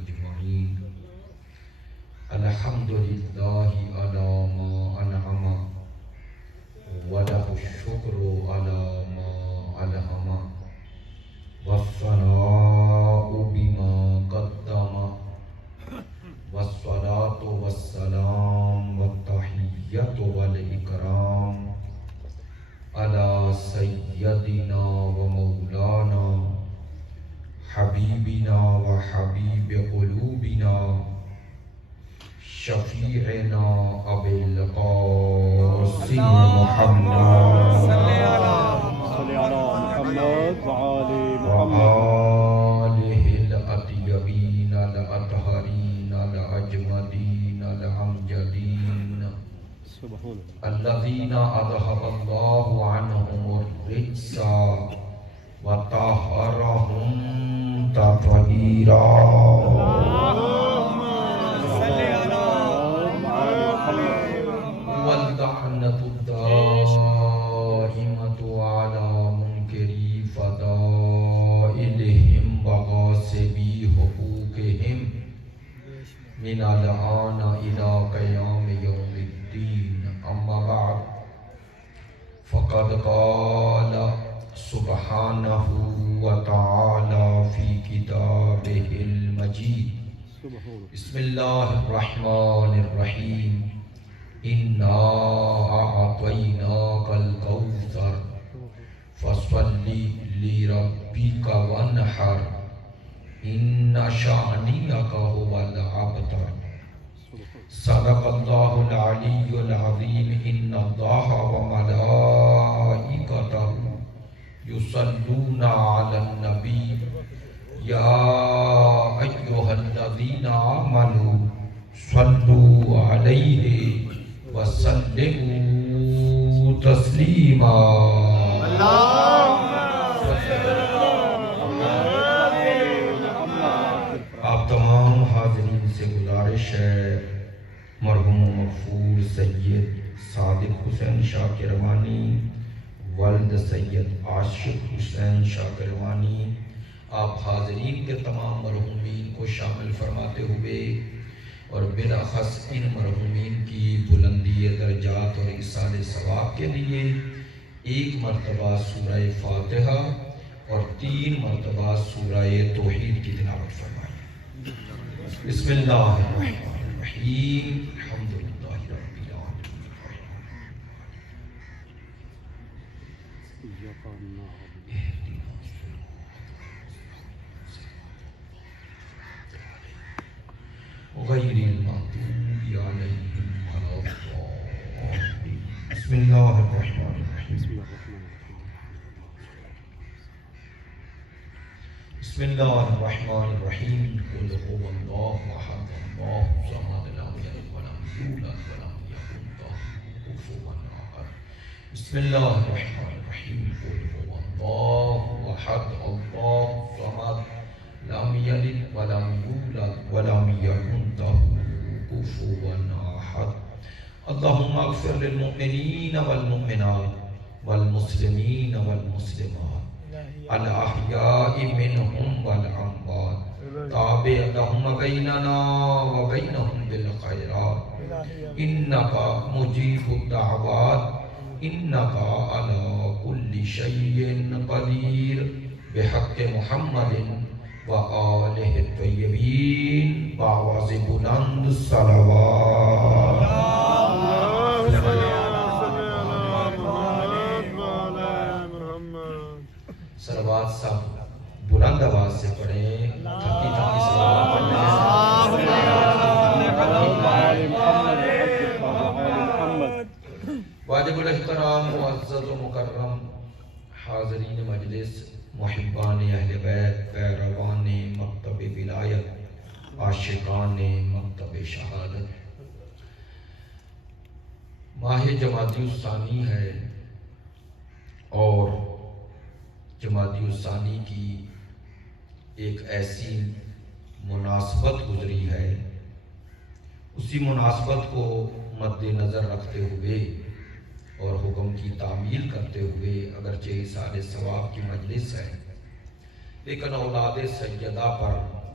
أجمعين الحمد لله على ما أنعم وله الشكر على ما ألهم والثناء بما قدم والصلاة والسلام والتحية والإكرام على سيدنا ومولانا حبيبنا وحبيب قلوبنا شفيعنا أبي القاسم محمد صل على محمد وآله الأطيبين الأطهرين الأجمدين الأمجدين الذين أذهب الله عنهم الرجس وطهرهم تطهيرا واللعنة الدائمة على منكري فضائلهم وغاصبي حقوقهم من الآن إلى قيام يوم الدين أما بعد فقد قال سبحانه وتعالى في كتابه المجيد بسم الله الرحمن الرحيم إنا أعطيناك الكوثر فصل لربك وانحر إن شانئك هو الأبتر صدق الله العلي العظيم إن الله وملائكته يصلون على النبي يا أيها الذين آمنوا صلوا عليه وسلموا تسليما آپ تمام حاضرین سے گزارش ہے مرحوم و مغفور سید صادق حسین شاہ کروانی والد سید عاشق حسین شاہ کروانی آپ حاضرین کے تمام مرحومین کو شامل فرماتے ہوئے اور بالاخص ان مرحومین کی بلندی درجات اور ایصال ثواب کے لیے ایک مرتبہ سورہ فاتحہ اور 3 مرتبہ سورہ توحید کی تلاوت فرمائیں۔ بسم اللہ الرحمن الرحیم الحمدللہ رب العالمین غیر المغضوب علیہم ولا الضالین۔ بسم اللہ الرحمن الرحیم بسم اللہ الرحمن الرحیم قل هو اللہ احد اللہ الصمد لم یلد ولم یولد ولم یکن له کفوا احد۔ بسم اللہ الرحمن الرحیم قل هو اللہ احد اللہ الصمد لم یلد ولم یولد ولم یکن له کفوا احد۔ اللہم اغفر للمؤمنین والمؤمنات والمسلمین والمسلمات الاحیاء منہم والاموات تابع لہم بیننا وبینہم بالخیرات انکا مجیب الدعوات انکا علی کل شیء قدیر بحق محمد وآلہ الطیبین بآواز بلند صلوات۔ صلوات سب بلند آواز سے پڑھیں، تھکی تھکی صلوات پڑھیں۔ واجب الاحترام معزز و مکرم حاضرین مجلس، محبان اہل بیت، پیروان مکتب ولایت، عاشقان مکتب شہادت، ماہ جمادی الثانی ہے اور جمادی الثانی کی ایک ایسی مناسبت گزری ہے، اسی مناسبت کو مد نظر رکھتے ہوئے اور حکم کی تعمیل کرتے ہوئے اگرچہ ایصال ثواب کی مجلس ہے لیکن اولاد سیدہ پر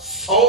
100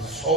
100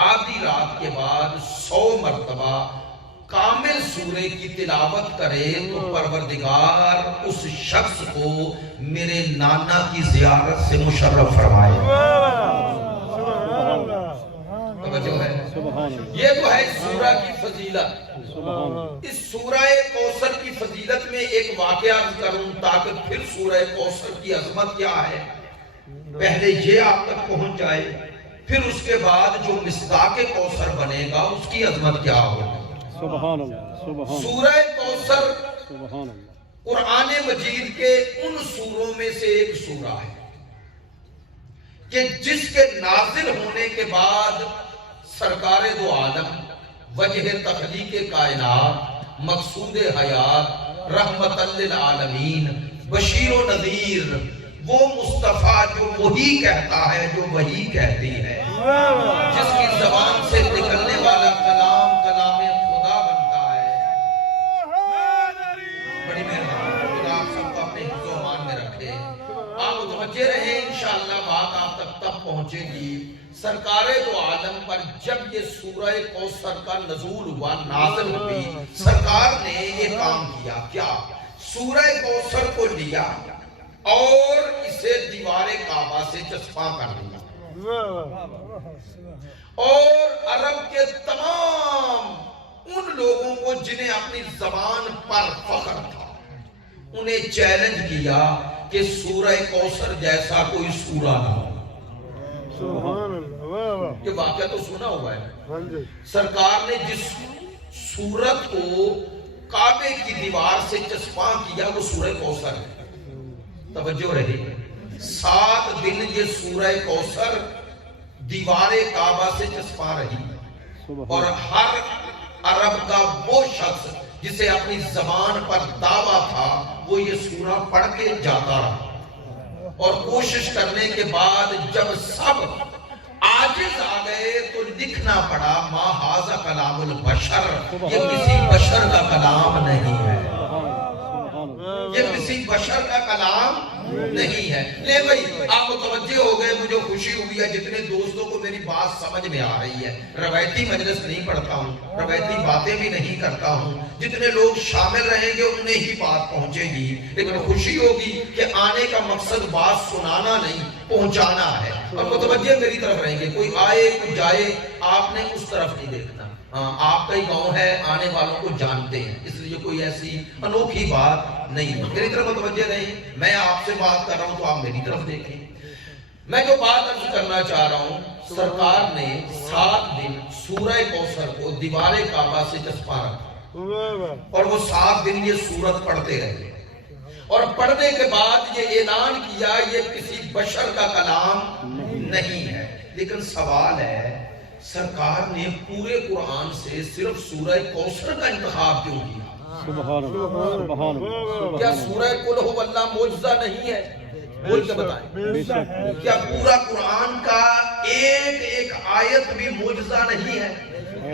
آدھی رات کے بعد 100 مرتبہ کامل سورہ کی تلاوت کرے تو پروردگار اس شخص کو میرے نانا کی زیارت سے مشرف فرمائے. توجہ ہے. یہ تو ہے سورہ کی فضیلت. اس سورہ کوثر کی فضیلت میں ایک واقعہ کروں تاکہ پھر سورہ کوثر کی عظمت کیا ہے پہلے یہ آپ تک پہنچ جائے، پھر اس کے بعد جو مصداق کوثر بنے گا اس کی عظمت کیا ہوگی. سبحان اللہ. سورہ کوثر سبحان اللہ. قرآن مجید کے ان سوروں میں سے ایک سورہ ہے کہ جس کے نازل ہونے کے بعد سرکار دو عالم، وجہ تخلیق کائنات، مقصود حیات، رحمت للعالمین، بشیر و نذیر، وہ مصطفیٰ جو وہی کہتا ہے جو وہی کہتی ہے، جس کی زبان سے نکلنے والا کلام کلام خدا بنتا ہے. بڑی مہربانی، خدا آپ سب کو اپنے حفظ و امان میں رکھے. آپ متوجہ رہیں، انشاءاللہ بات آپ تک تب پہنچے گی. سرکار دو عالم پر جب یہ سورہ کوثر کا نزول ہوا، نازل ہوئی، سرکار نے یہ کام کیا. کیا؟ سورہ کوثر کو لیا اور اسے دیوار کعبہ سے چسپاں کر دیا، اور عرب کے تمام ان لوگوں کو جنہیں اپنی زبان پر فخر تھا انہیں چیلنج کیا کہ سورہ کوثر جیسا کوئی سورہ نہ ہو. یہ واقعہ تو سنا ہوا ہے. سرکار نے جس سورت کو کعبے کی دیوار سے چسپاں کیا وہ سورہ کوثر ہے. توجہ رہی. 7 دن یہ سورہ کوثر دیوار کعبہ سے چسپاں رہی، اور ہر عرب کا وہ شخص جسے اپنی زبان پر دعویٰ تھا وہ یہ سورہ پڑھ کے جاتا رہا. اور کوشش کرنے کے بعد جب سب عاجز آ گئے تو لکھنا پڑا ما ھذا کلام البشر، یہ کسی بشر کا کلام نہیں ہے، یہ کسی بشر کا کلام نہیں ہے. لے بھائی آپ متوجہ ہو گئے، مجھے خوشی ہوئی ہے جتنے دوستوں کو میری بات سمجھ میں آ رہی ہے. روایتی مجلس نہیں پڑھتا ہوں، روایتی باتیں بھی نہیں کرتا ہوں، جتنے لوگ شامل رہیں گے انہیں ہی بات پہنچے گی. لیکن خوشی ہوگی کہ آنے کا مقصد بات سنانا نہیں، پہنچانا ہے. اور متوجہ میری طرف رہیں گے، کوئی آئے کوئی جائے آپ نے اس طرف نہیں دیکھنا. آپ کا ہی گاؤں ہے، آنے والوں کو جانتے ہیں، اس لیے کوئی ایسی انوکھی بات نہیں. میری طرف متوجہ رہیں، میں آپ سے بات کر رہا ہوں تو آپ میری طرف دیکھیں. میں جو بات عرض کرنا چاہ رہا ہوں، سرکار نے 7 دن سورہ کوثر کو دیوار کعبہ سے چسپاں رکھا، اور وہ 7 دن یہ سورت پڑھتے رہے، اور پڑھنے کے بعد یہ اعلان کیا یہ کسی بشر کا کلام نہیں ہے. لیکن سوال ہے سرکار نے پورے قرآن سے صرف سورہ کوثر کا انتخاب کیوں کیا؟ سبحان اللہ. سبحان اللہ. کیا سورہ قل هو اللہ معجزہ نہیں ہے؟ بول کے بتائیں. کیا پورا قرآن کا ایک ایک آیت بھی معجزہ نہیں ہے؟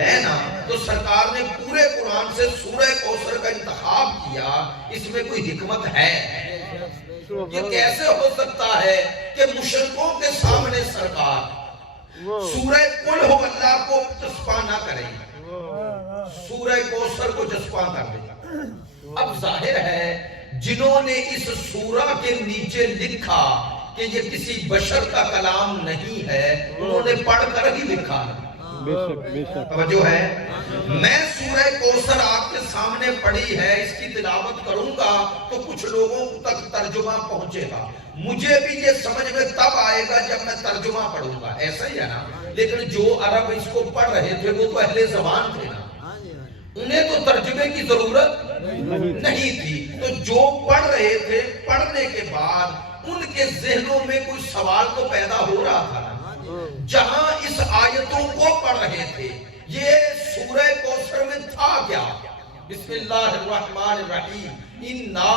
ہے نا. تو سرکار نے پورے قرآن سے سورہ کوثر کا انتخاب کیا، اس میں کوئی حکمت ہے؟ یہ کیسے ہو سکتا ہے کہ مشرکوں کے سامنے سرکار سورہ قل هو اللہ کو چسپاں نہ کریں، سورہ کوثر کو چسپاں کر دیں؟ اب ظاہر ہے جنہوں نے اس سورہ کے نیچے لکھا کہ یہ کسی بشر کا کلام نہیں ہے انہوں نے پڑھ کر ہی لکھا. توجہ ہے. میں سورہ کوثر آپ کے سامنے پڑھی ہے، اس کی تلاوت کروں گا تو کچھ لوگوں تک ترجمہ پہنچے گا. مجھے بھی یہ سمجھ میں تب آئے گا جب میں ترجمہ پڑھوں گا، ایسا ہی ہے نا. لیکن جو عرب اس کو پڑھ رہے تھے وہ تو اہل زبان تھے نا، انہیں تو ترجمے کی ضرورت نہیں تھی. تو جو پڑھ رہے تھے پڑھنے کے بعد ان کے ذہنوں میں کوئی سوال تو پیدا ہو رہا تھا نا. جہاں اس آیتوں کو پڑھ رہے تھے یہ سورہ کوثر میں تھا کیا؟ بسم اللہ الرحمن الرحیم انا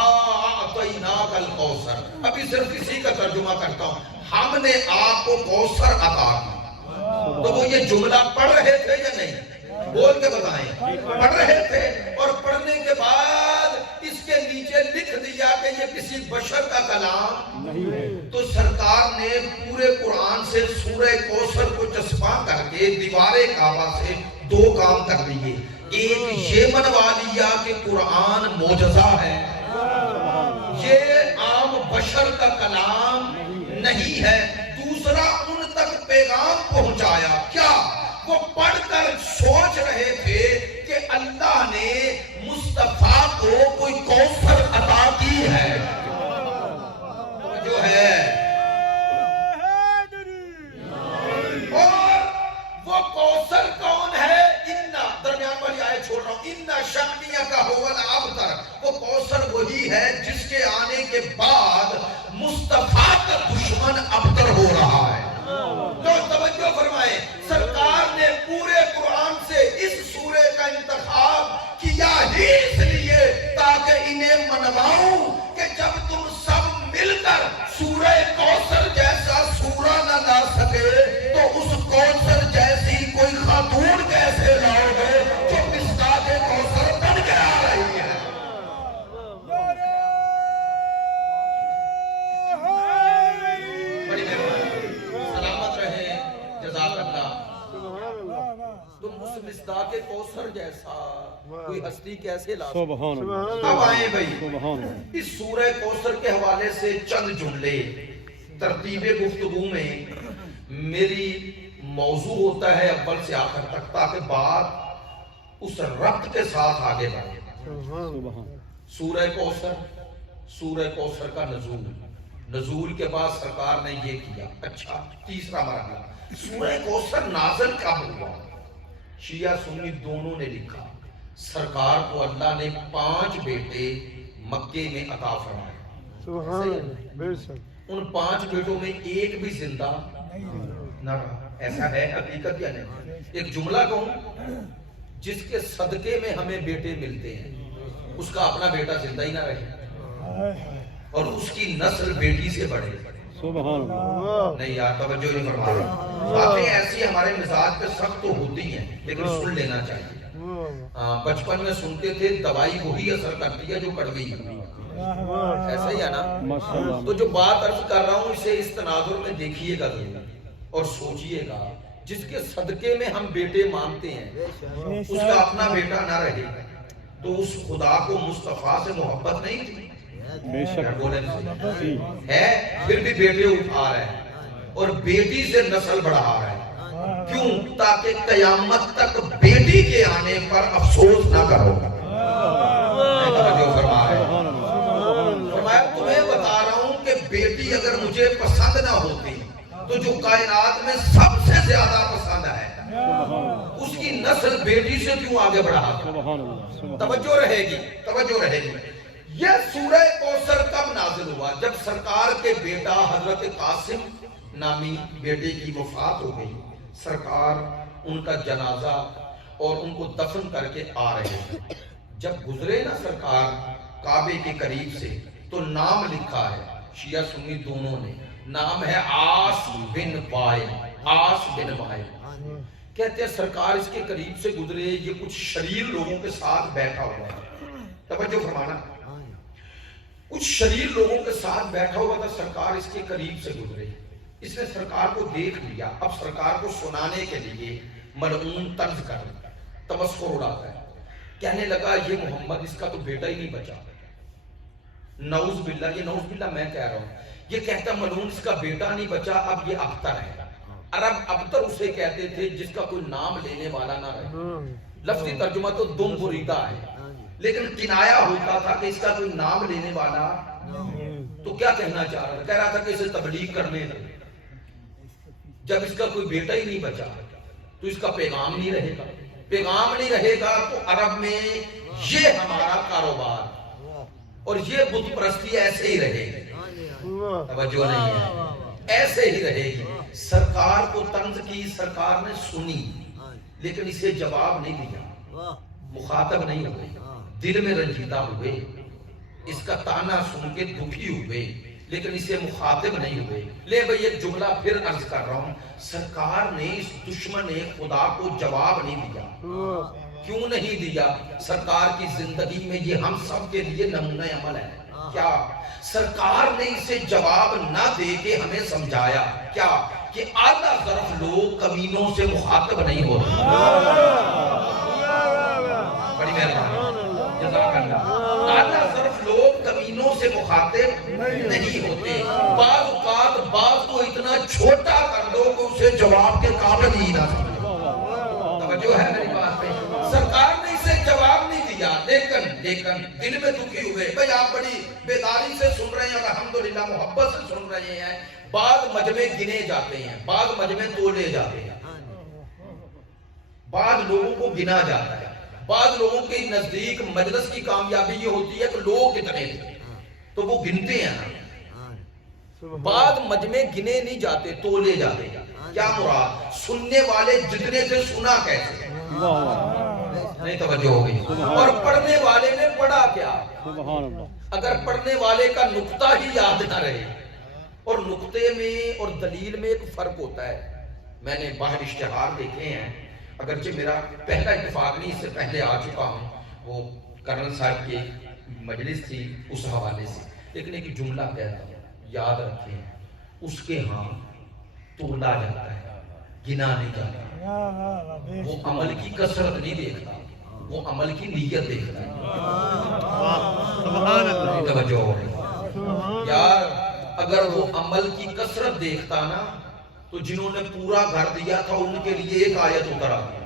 اعطیناک الکوثر. ابھی صرف اسی کا ترجمہ کرتا ہوں. ہم نے آپ کو کوثر عطا کی. تو وہ یہ جملہ پڑھ رہے تھے یا نہیں؟ بول کے بتائیں. پڑھ رہے تھے، اور پڑھنے کے بعد اس کے نیچے لکھ دیا کہ یہ کسی بشر کا کلام نہیں ہے۔ تو سرکار نے پورے قرآن سے سورہ کوثر کو چسپاں کر کے دیوار کعبہ سے 2 کام کر لیے. ایک یہ منوا لیا کہ قرآن معجزہ ہے، یہ عام بشر کا کلام نہیں ہے. دوسرا ان تک پیغام پہنچایا. کیا وہ پڑھ کر سوچ رہے تھے کہ اللہ نے مصطفیٰ کو کوئی کوثر عطا کی ہے جو ہے، اور وہ کوثر کون ہے؟ درمیان والی آیت چھوڑ رہا ہوں. اِنَّ شَأْنِيَكَ هُوَ الْأَبْتَرُ. وہ کوثر وہی ہے جس کے آنے کے بعد مصطفیٰ کا دشمن ابتر ہو رہا ہے. تو توجہ فرمائیں، سرکار نے پورے قرآن سے اس سورے کا انتخاب کیا ہی اس لیے تاکہ انہیں منواؤں کہ جب تم سب مل کر سورہ کوثر جیسا سورہ نہ لا سکے تو اس کوثر جیسی کوئی خاتون کیسے لاؤ گے جو مصداق کوثر بن کے آ رہی ہے. بڑی مہربانی، سلامت رہے، جزاک اللہ. تم اس مصداق کوثر جیسا کوئی ہستی کیسے لا سکتے؟ سبحان اللہ. اب آئیں بھائی، سبحان اللہ. اس سورہ کوثر کے حوالے سے چند جملے. ترتیب گفتگو میں میری موضوع ہوتا ہے اول سے آخر تک تاکہ بات اس ربط کے ساتھ آگے بڑھے. سبحان. سورہ کوثر، سورہ کوثر کا نزول کے بعد سرکار نے یہ کیا. اچھا، تیسرا مرحلہ سورہ کوثر نازل کب ہوا؟ شیعہ سنی دونوں نے لکھا. سرکار کو اللہ نے 5 بیٹے مکے میں عطا فرمائے. سبحان اللہ، بے شک. ان 5 بیٹوں میں ایک بھی زندہ نہ رہا. ایسا ہے حقیقت یا نہیں؟ ایک جملہ کہوں، جس کے صدقے میں ہمیں بیٹے ملتے ہیں اس کا اپنا بیٹا زندہ ہی نہ رہے اور اس کی نسل بیٹی سے بڑھے. سبحان اللہ. نہیں یار، توجہ نہیں فرما رہا. باتیں ایسی ہمارے مزاج پہ سخت تو ہوتی ہیں لیکن سن لینا چاہیے. بچپن میں سنتے تھے دوائی وہی اثر کرتی ہے جو کڑوی ہے، ایسا ہی ہے نا؟ ماشاءاللہ. تو جو بات عرض کر رہا ہوں اسے اس تناظر میں دیکھیے گا اور سوچئے گا. جس کے صدقے میں ہم بیٹے مانتے ہیں اس کا اپنا بیٹا نہ رہے تو اس خدا کو مصطفیٰ سے محبت نہیں تھی؟ بے شک ہے، پھر بھی بیٹے اٹھا رہے ہیں اور بیٹی سے نسل بڑھا رہے ہیں. کیوں؟ تاکہ قیامت تک بیٹی کے آنے پر افسوس نہ کرو. میں تمہیں بتا رہا ہوں کہ بیٹی اگر مجھے پسند نہ ہوتی تو جو کائنات میں سب سے زیادہ پسند ہے اس کی نسل بیٹی سے کیوں آگے بڑھا. توجہ رہے گی، توجہ رہے گی. یہ سورہ کوثر کب نازل ہوا؟ جب سرکار کے بیٹا حضرت قاسم نامی بیٹے کی وفات ہو گئی. سرکار ان کا جنازہ اور ان کو دفن کر کے آ رہے ہیں. جب گزرے نا سرکار کعبے کے قریب سے تو نام لکھا ہے شیعہ سنی دونوں نے. نام ہے عاص بن وائل. عاص بن وائل کہتے ہیں سرکار اس کے قریب سے گزرے، یہ کچھ شریر لوگوں کے ساتھ بیٹھا ہوا ہے. توجہ فرمانا، کچھ شریر لوگوں کے ساتھ بیٹھا ہوا تھا. سرکار اس کے قریب سے گزرے، اس نے سرکار کو دیکھ لیا. اب سرکار کو سنانے کے لیے ملعون طرز کر تمسخر اڑاتا ہے. کہنے لگا یہ محمد اس کا تو بیٹا ہی نہیں بچا. نعوذ باللہ، یہ نعوذ باللہ میں کہہ رہا ہوں. یہ کہتا ملعون اس کا بیٹا نہیں بچا، اب یہ ابتر ہے. عرب ابتر اسے کہتے تھے جس کا کوئی نام لینے والا نہ رہے. لفظی ترجمہ تو دم بریدہ ہے لیکن کنایا ہوتا تھا کہ اس کا کوئی نام لینے والا. تو کیا کہنا چاہ رہا تھا؟ کہہ رہا تھا کہ اسے تبلیغ کرنے دے. جب اس کا کوئی بیٹا ہی نہیں بچا تو اس کا پیغام نہیں رہے گا. پیغام نہیں رہے گا تو عرب میں یہ ہمارا کاروبار اور یہ بت پرستی ایسے ہی رہے گی. توجہ نہیں ہے، ایسے ہی رہے گی. سرکار کو طنز کی، سرکار نے سنی لیکن اسے جواب نہیں دیا. مخاطب نہیں ہوئے، دل میں رنجیدہ ہوئے. اس کا تانا سن کے دکھی ہوئے لیکن اسے مخاطب نہیں ہوئے. لے بھئی ایک جملہ پھر عرض کر رہا ہوں. سرکار نے اس دشمن خدا کو جواب نہیں دیا. کیوں نہیں دیا؟ سرکار کی زندگی میں یہ ہم سب کے لیے نمونہ عمل ہے. کیا سرکار نے اسے جواب نہ دے کے ہمیں سمجھایا کیا کہ اعلیٰ ظرف لوگ کمینوں سے مخاطب نہیں ہوتے. بڑی مہربانی، جزاک اللہ. اعلیٰ ظرف لوگ کمینوں سے مخاطب نہیں ہوتے. بعض اوقات بعض کو اتنا چھوٹا کر دو کہ اسے جواب کے قابل ہی نہ سمجھو. توجہ ہے میری بات پہ؟ سرکار نے اسے جواب نہیں دیا، لیکن دل میں دکھی ہوئے. بھئی آپ بڑی بیداری سے سن رہے ہیں، الحمدللہ محبت سے سن رہے ہیں. بعض مجمع گنے جاتے ہیں، بعض مجمع تولے جاتے ہیں، بعض لوگوں کو گنا جاتا ہے. بعض لوگوں کے نزدیک مجلس کی کامیابی یہ ہوتی ہے کہ لوگ کتنے تھے تو وہ گنتے ہیں. بعض مجمع گنے نہیں جاتے، تولے جاتے ہیں. کیا مراد؟ سننے والے جتنے تھے سنا کیسے؟ نہیں توجہ ہو گئی. اور پڑھنے والے نے پڑھا کیا؟ سبحان اللہ. اگر پڑھنے والے کا نقطہ ہی یاد نہ رہے، اور نقطے میں اور دلیل میں ایک فرق ہوتا ہے. میں نے باہر اشتہار دیکھے ہیں، اگرچہ میرا پہلا اتفاق نہیں، اس سے پہلے آ چکا ہوں، وہ کرنل صاحب کی مجلس تھی اس حوالے سے، لیکن ایک جملہ کہتا ہوں یاد رکھیں، اس کے ہاں تولا جاتا ہے، گنا نہیں جاتا. وہ عمل کی کثرت نہیں دیکھتا، وہ عمل کی نیت دیکھتا ہے. توجہ ہو رہی یار. اگر وہ عمل کی کثرت دیکھتا نا تو جنہوں نے پورا گھر دیا تھا ان کے لیے ایک آیت اتر آتی.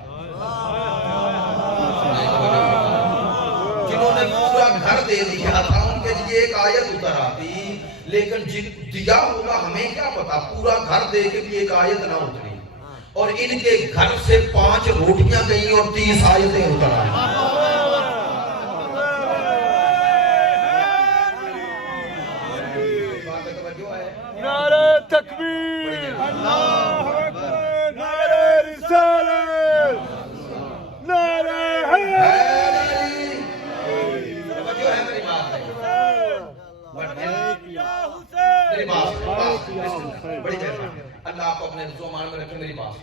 جنہوں نے پورا گھر دے دیا تھا ان کے لیے ایک آیت اتر آتی. لیکن جن دیا ہوگا ہمیں کیا پتا، پورا گھر دے کے بھی ایک آیت نہ اتری، اور ان کے گھر سے 5 روٹیاں گئیں اور 30 آیتیں اتر آئیں. نعرہ تکبیر، اللہ اکبر، نعرہ رسالت، نعرہ حیدری. توجہ ہے میری بات پہ؟ بڑی مہربانی، اللہ آپ کو اپنے زمان میں رکھے. میری بات،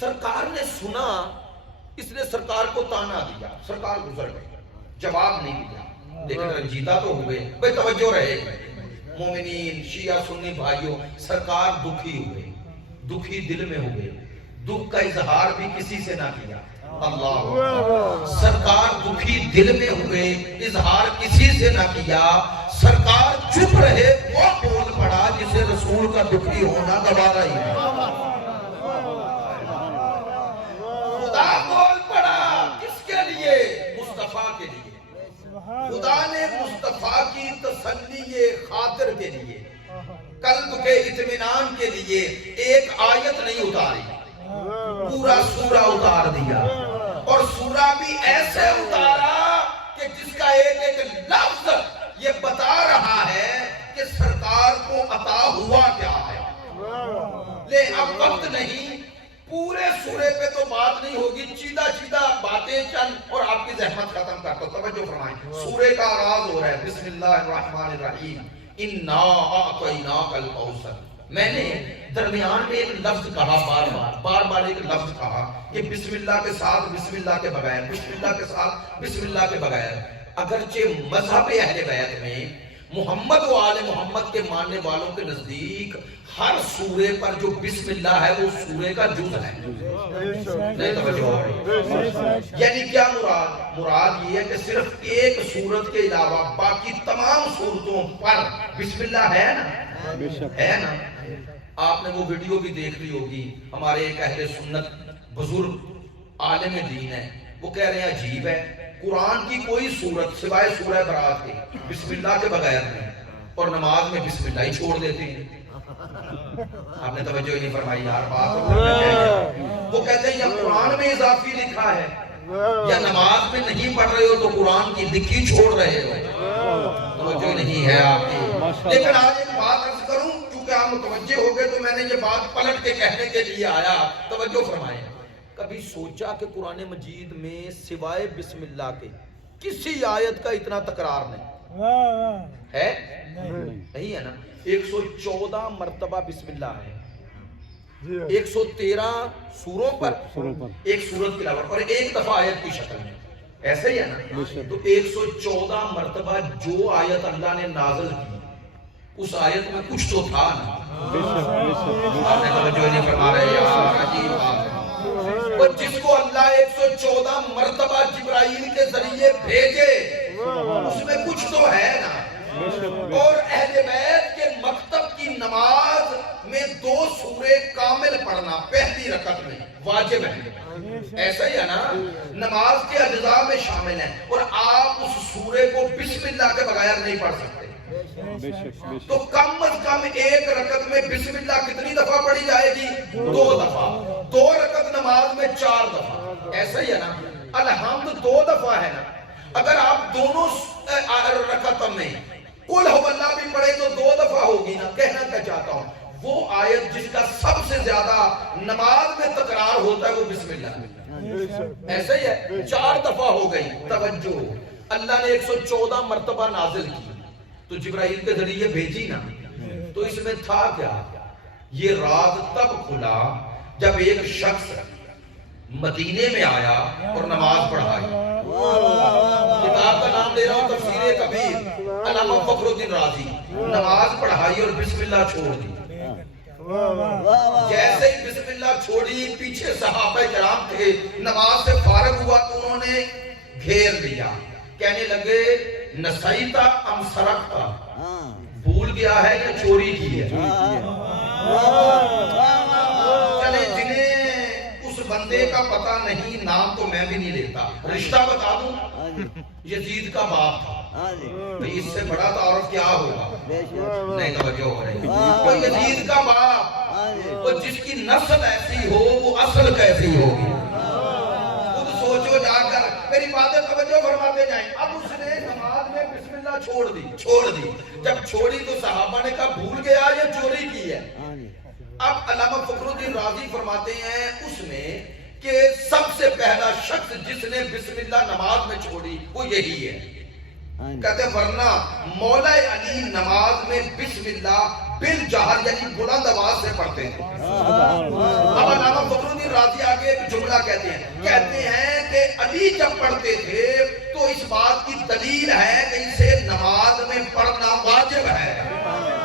سرکار نے سنا، اس نے سرکار کو تانا دیا، سرکار گزر گئی، جواب نہیں دیا، لیکن رنجیدہ تو ہوئے. بھئی توجہ رہے مومنین شیعہ سنی بھائیوں، سرکار دکھی ہوئے، دکھی دل میں ہوئے، دکھ کا اظہار بھی کسی سے نہ کیا. اللہ، سرکار دکھی دل میں ہوئے، اظہار کسی سے نہ کیا. سرکار چپ رہے، وہ بول پڑا جسے رسول کا دکھی ہونا گوارا ہی ہے. خدا بول پڑا کس کے لیے؟ مصطفیٰ کے لیے. خدا نے مصطفیٰ کی تسلی خاطر کے لیے، قلب کے اطمینان کے لیے ایک آیت نہیں اتاری، پورا سورہ اتار دیا. اور سورہ بھی ایسے اتارا کہ جس کا ایک ایک لفظ یہ بتا رہا ہے کہ سرکار کو عطا ہوا کیا ہے. لے اب وقت نہیں، پورے سورے پہ تو بات نہیں ہوگی، چیدہ چیدہ باتیں چند اور آپ کی زحمت ختم کرتا. توجہ فرمائیں، سورے کا آغاز ہو رہا ہے بسم اللہ الرحمن الرحیم، انا اعطیناک الکوثر. میں نے درمیان میں ایک لفظ کہا، بار بار ایک لفظ کہا کہ بسم اللہ کے ساتھ بسم اللہ کے بغیر، بسم اللہ کے ساتھ بسم اللہ کے بغیر. اگرچہ مذہب اہل بیت میں محمد و آل محمد کے ماننے والوں کے نزدیک ہر سورے پر جو بسم اللہ ہے وہ سورے کا جز ہے. نہیں توجہ ہو رہی؟ یعنی کیا مراد؟ مراد یہ ہے کہ صرف ایک سورت کے علاوہ باقی تمام سورتوں پر بسم اللہ ہے نا، ہے نا. آپ نے وہ ویڈیو بھی دیکھ لی ہوگی، ہمارے ایک اہل سنت بزرگ عالم دین ہے، وہ کہہ رہے ہیں عجیب ہے، قرآن کی کوئی سورت سوائے سورہ برات کے بسم اللہ کے بغیر نہیں، اور نماز میں بسم اللہ ہی چھوڑ دیتے ہیں. آپ نے توجہ ہی نہیں فرمائی یار بات. وہ کہتے ہیں یا قرآن میں اضافی لکھا ہے یا نماز میں نہیں پڑھ رہے ہو تو قرآن کی لکھی چھوڑ رہے ہو. توجہ نہیں ہے آپ کی. لیکن آج ایک بات عرض کروں، چونکہ آپ متوجہ ہو گئے تو میں نے یہ بات پلٹ کے کہنے کے لیے آیا. توجہ فرمائیں، کبھی سوچا کہ قرآن مجید میں سوائے بسم اللہ کے کسی آیت کا اتنا تکرار نہیں ہے؟ نہیں ہے نا. 114 مرتبہ بسم اللہ ہے، 113 سوروں پر ایک سورت کے علاوہ، اور ایک دفعہ آیت کی شکل میں. ایسا ہی ہے نا؟ تو 114 مرتبہ جو آیت اللہ نے نازل کی اس آیت میں کچھ تو تھا نا. آپ نے توجہ نہیں فرما رہے یار، عجیب بات ہے. اور جس کو اللہ 114 مرتبہ جبرائیل کے ذریعے بھیجے اس میں کچھ تو ہے نا. اور اہل بیت کے مکتب کی نماز میں 2 سورے کامل پڑھنا پہلی رکعت میں واجب ہے. ایسا ہی ہے نا؟ نماز کے اجزاء میں شامل ہیں اور آپ اس سورے کو بسم اللہ کے بغیر نہیں پڑھ سکتے. تو کم از کم ایک رکعت میں بسم اللہ کتنی دفعہ پڑھی جائے گی؟ 2 دفعہ. 2 رکعت نماز میں 4 دفعہ. ایسا ہی ہے نا؟ الحمد 2 دفعہ ہے نا. اگر آپ دونوں رکعت میں قل ہو اللہ بھی پڑھے تو 2 دفعہ ہوگی نا. کہنا کیا چاہتا ہوں، وہ آیت جس کا سب سے زیادہ نماز میں تکرار ہوتا ہے وہ بسم اللہ. ایسا ہی ہے، 4 دفعہ ہو گئی. توجہ، اللہ نے 114 مرتبہ نازل کی تو جبرائیل کے ذریعے بھیجی نا. تو اس میں تھا کیا؟ یہ راز تب کھلا جب ایک شخص مدینے میں آیا اور نماز پڑھائی. کتاب کا نام دے رہا ہوں تفسیر کبیر، علامہ فخر الدین رازی. نماز پڑھائی اور بسم اللہ چھوڑ دی. جیسے ہی بسم اللہ چھوڑی پیچھے صحابہ کرام تھے، نماز سے فارغ ہوا تو انہوں نے گھیر لیا. کہنے لگے نسیتا ام سرقتا، بھول گیا ہے کہ چوری کی ہے. چلے جنہیں اس بندے کا پتہ نہیں، نام تو میں بھی نہیں لیتا، رشتہ بتا دوں، یزید کا باپ تھا. اس سے بڑا تعارف کیا ہوگا؟ نہیں توجہ ہو رہی. وہ یزید کا باپ، اور جس کی نسل ایسی ہو وہ اصل کیسی ہوگی؟ خود سوچو جا کر، میری باتیں توجہ فرماتے جائیں. اب اس نے نماز میں بسم اللہ چھوڑ دی. جب چھوڑی تو صحابہ نے کہا بھول گیا یہ چوری کی ہے. اب علامہ فخر الدین رازی فرماتے ہیں اس میں کہ سب سے پہلا شخص جس نے بسم اللہ نماز میں چھوڑی وہ یہی ہے. کہتے ورنہ مولا علی نماز میں بسم اللہ بالجہر یعنی بلند آواز سے پڑھتے ہیں. اب علامہ فخر الدین رازی آگے ایک جملہ کہتے ہیں کہ علی جب پڑھتے تھے تو اس بات کی دلیل ہے کہ اسے نماز میں پڑھنا واجب ہے.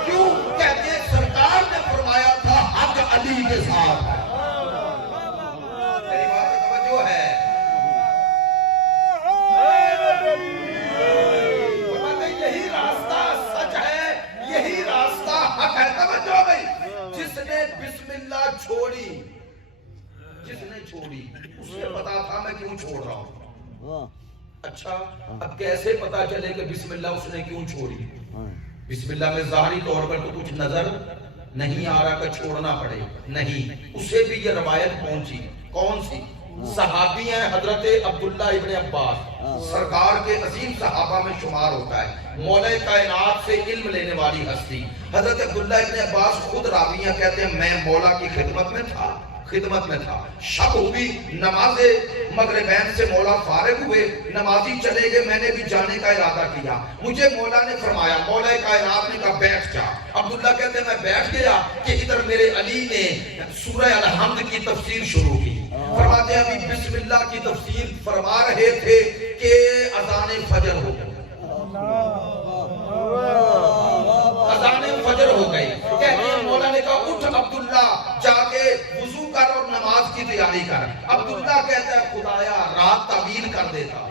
کیوں؟ کہتے ہیں سرکار نے فرمایا تھا حق علی کے ساتھ ہے. میری بات میں توجہ ہے. یہی راستہ سچ ہے، یہی راستہ حق ہے. توجہ بھائی، جس نے بسم اللہ چھوڑی اسے پتا تھا میں کیوں چھوڑ رہا ہوں. اچھا اب کیسے پتا چلے کہ بسم اللہ اس نے کیوں چھوڑی؟ بسم اللہ میں ظاہری طور پر تو کچھ نظر نہیں آ رہا کہ چھوڑنا پڑے. نہیں، اسے بھی یہ روایت پہنچی. کون سی؟ صحابی ہیں حضرت عبداللہ ابن عباس، سرکار کے عظیم صحابہ میں شمار ہوتا ہے. مولا کائنات سے علم لینے والی ہستی. حضرت عبداللہ ابن عباس خود راویہ کہتے ہیں میں مولا کی خدمت میں تھا. شب ہوئی، نماز مغربین سے مولا فارغ ہوئے، نمازی چلے گئے، میں نے بھی جانے کا ارادہ کیا. مجھے مولا نے فرمایا، مولا کائنات نے کہا بیٹھ جا. عبداللہ کہتے ہیں میں بیٹھ گیا کہ ادھر میرے علی نے سورہ الحمد کی تفسیر شروع کی. فرماتے ہیں ابھی بسم اللہ کی تفسیر فرما رہے تھے کہ اذان فجر ہو گئی. اذان فجر ہو گئی. کہتے ہیں مولا نے کہا اٹھ عبداللہ، جا کے وضو کر اور نماز کی تیاری کر. عبداللہ کہتا ہے خدایا رات طویل کر دیتا.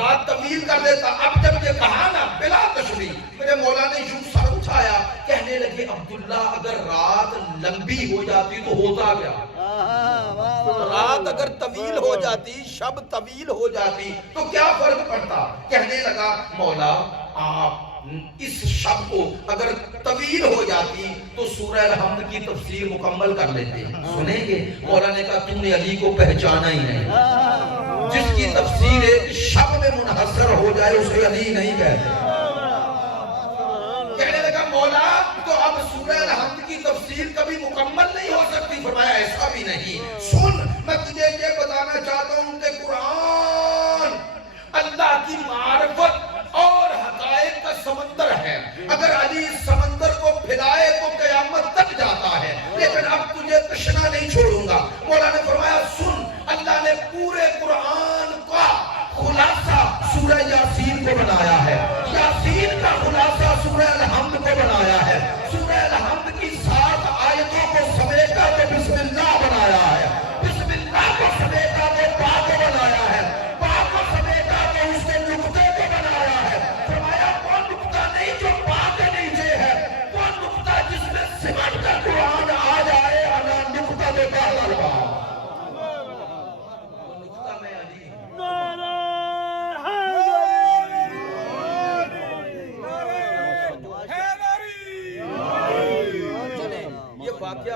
اب جب یہ کہا نا بلا تشریح، میرے مولا نے یوں سر اٹھایا، کہنے لگے عبداللہ اگر رات لمبی ہو جاتی تو ہوتا کیا؟ رات اگر طویل ہو جاتی، شب طویل ہو جاتی تو کیا فرق پڑتا؟ کہنے لگا مولا آپ اس شب کو اگر طویل ہو جاتی تو سورہ الحمد کی تفسیر مکمل کر لیتے. سنیں گے؟ مولا نے کہا تم نے علی کو پہچانا ہی نہیں. جس کی تفسیر ایک شب میں منحصر ہو جائے اسے علی نہیں کہتے. کہنے لگا مولا تو اب سورہ الحمد کی تفسیر کبھی مکمل نہیں ہو سکتی. فرمایا ایسا بھی نہیں. سن میں تجھے یہ بتانا چاہتا ہوں کہ قرآن اللہ کی معرفت اور حقائق کا سمندر ہے. اگر علی اس سمندر کو پھیلائے تو قیامت تک جاتا ہے، لیکن اب تجھے تشنا نہیں چھوڑوں گا. مولا نے فرمایا سن، اللہ نے پورے قرآن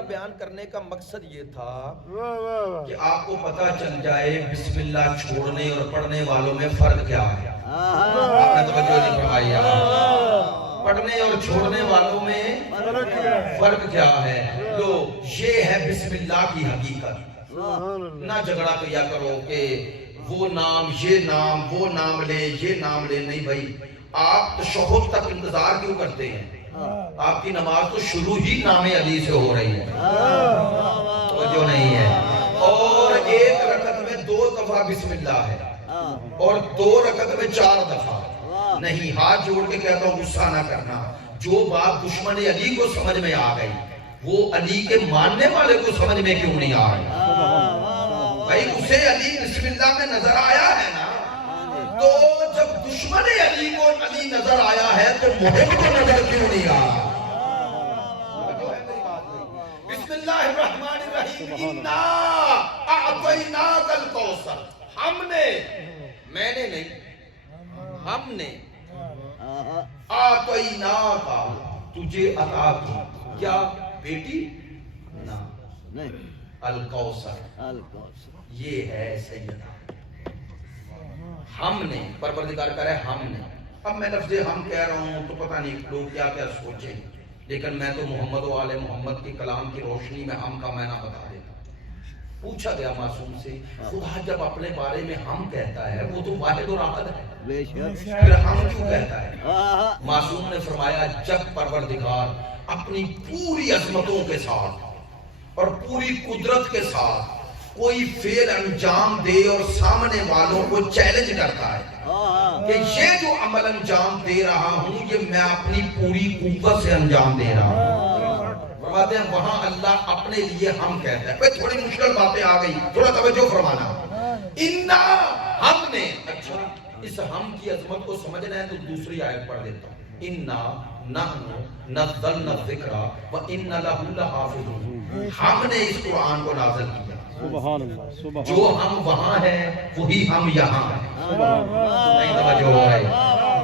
بیان کرنے کا مقصد یہ تھا واہ واہ واہ کہ آپ کو پتہ چل جائے بسم اللہ چھوڑنے اور پڑھنے والوں میں فرق کیا ہے. آپ نے توجہ نہیں فرمائی یار. پڑھنے اور چھوڑنے والوں میں فرق کیا ہے. لو یہ ہے بسم اللہ کی حقیقت. نہ جھگڑا کیا کرو کہ وہ نام یہ نام وہ نام لے یہ نام لے. نہیں بھائی, آپ تشہد تک انتظار کیوں کرتے ہیں؟ آپ کی نماز تو شروع ہی نام علی سے ہو رہی ہے. توجہ نہیں ہے. اور ایک رکعت میں 2 دفعہ بسم اللہ ہے اور 2 رکعت میں 4 دفعہ نہیں. ہاتھ جوڑ کے کہتا ہوں غصہ نہ کرنا. جو بات دشمن علی کو سمجھ میں آ گئی وہ علی کے ماننے والے کو سمجھ میں کیوں نہیں آ رہی؟ بھائی اسے علی بسم اللہ میں نظر آیا ہے نا, تو جب دشمن علی کو علی نظر آیا ہے تو محب کو نظر کیوں نہیں آیا؟ بسم اللہ الرحمن الرحیم. انا اعطیناک الکوثر. ہم نے, میں نے نہیں, ہم نے اعطیناک تجھے عطا کی. کیا بیٹی؟ نہیں, الکوثر. یہ ہے سیدہ. ہم نے, پروردگار کہہ رہے ہم نے. اب میں لفظ ہم کہہ رہا ہوں تو پتہ نہیں لوگ کیا کیا سوچیں, لیکن میں تو محمد و آل محمد کے کلام کی روشنی میں ہم کا معنی بتا دیتا ہوں. پوچھا گیا معصوم سے, خدا جب اپنے بارے میں ہم کہتا ہے وہ تو واحد اور احد ہے, پھر ہم کیوں کہتا ہے؟ معصوم نے فرمایا جب پروردگار اپنی پوری عظمتوں کے ساتھ اور پوری قدرت کے ساتھ کوئی فعل انجام دے اور سامنے والوں کو چیلنج کرتا ہے کہ یہ جو عمل انجام دے رہا ہوں یہ میں اپنی پوری قوت سے انجام دے رہا ہوں, فرماتے ہیں وہاں اللہ اپنے لیے ہم کہتا ہے. تھوڑی مشکل باتیں آ گئی, تھوڑا توجہ فرمانا. انا, ہم نے. اچھا, اس ہم کی عظمت کو سمجھنا ہے تو دوسری آیت پڑھ دیتا ہوں. انا نحن نزلنا الذکر وانا لہ لحافظون. ہم نے اس قرآن کو نازل کیا. سبحان اللہ, سبحان جو ہم وہاں ہیں وہی ہم یہاں ہیں. نہیں توجہ ہو رہی.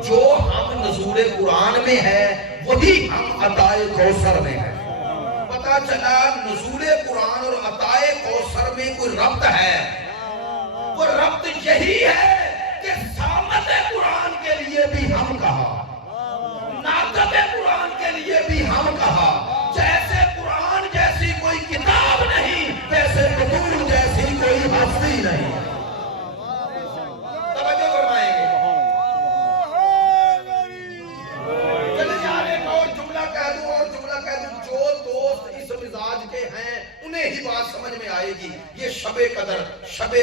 جو ہم نزول قرآن میں ہے وہی ہم عطائے کوثر میں ہے. پتا چلا نزول قرآن اور عطائے کوثر میں کوئی ربط ہے. وہ ربط یہی ہے کہ سامت قرآن کے لیے بھی ہم کہا, ناطق قرآن کے لیے بھی ہم کہا. جیسے قرآن جیسی کوئی کتاب نہیں ویسے بطول جیسی کوئی ہستی نہیں. توجہ فرمائیں گے. چلے یار ایک اور جملہ کہہ دوں, اور جملہ کہہ دوں. جو دوست اس مزاج کے ہیں انہیں ہی بات سمجھ میں آئے گی. یہ شب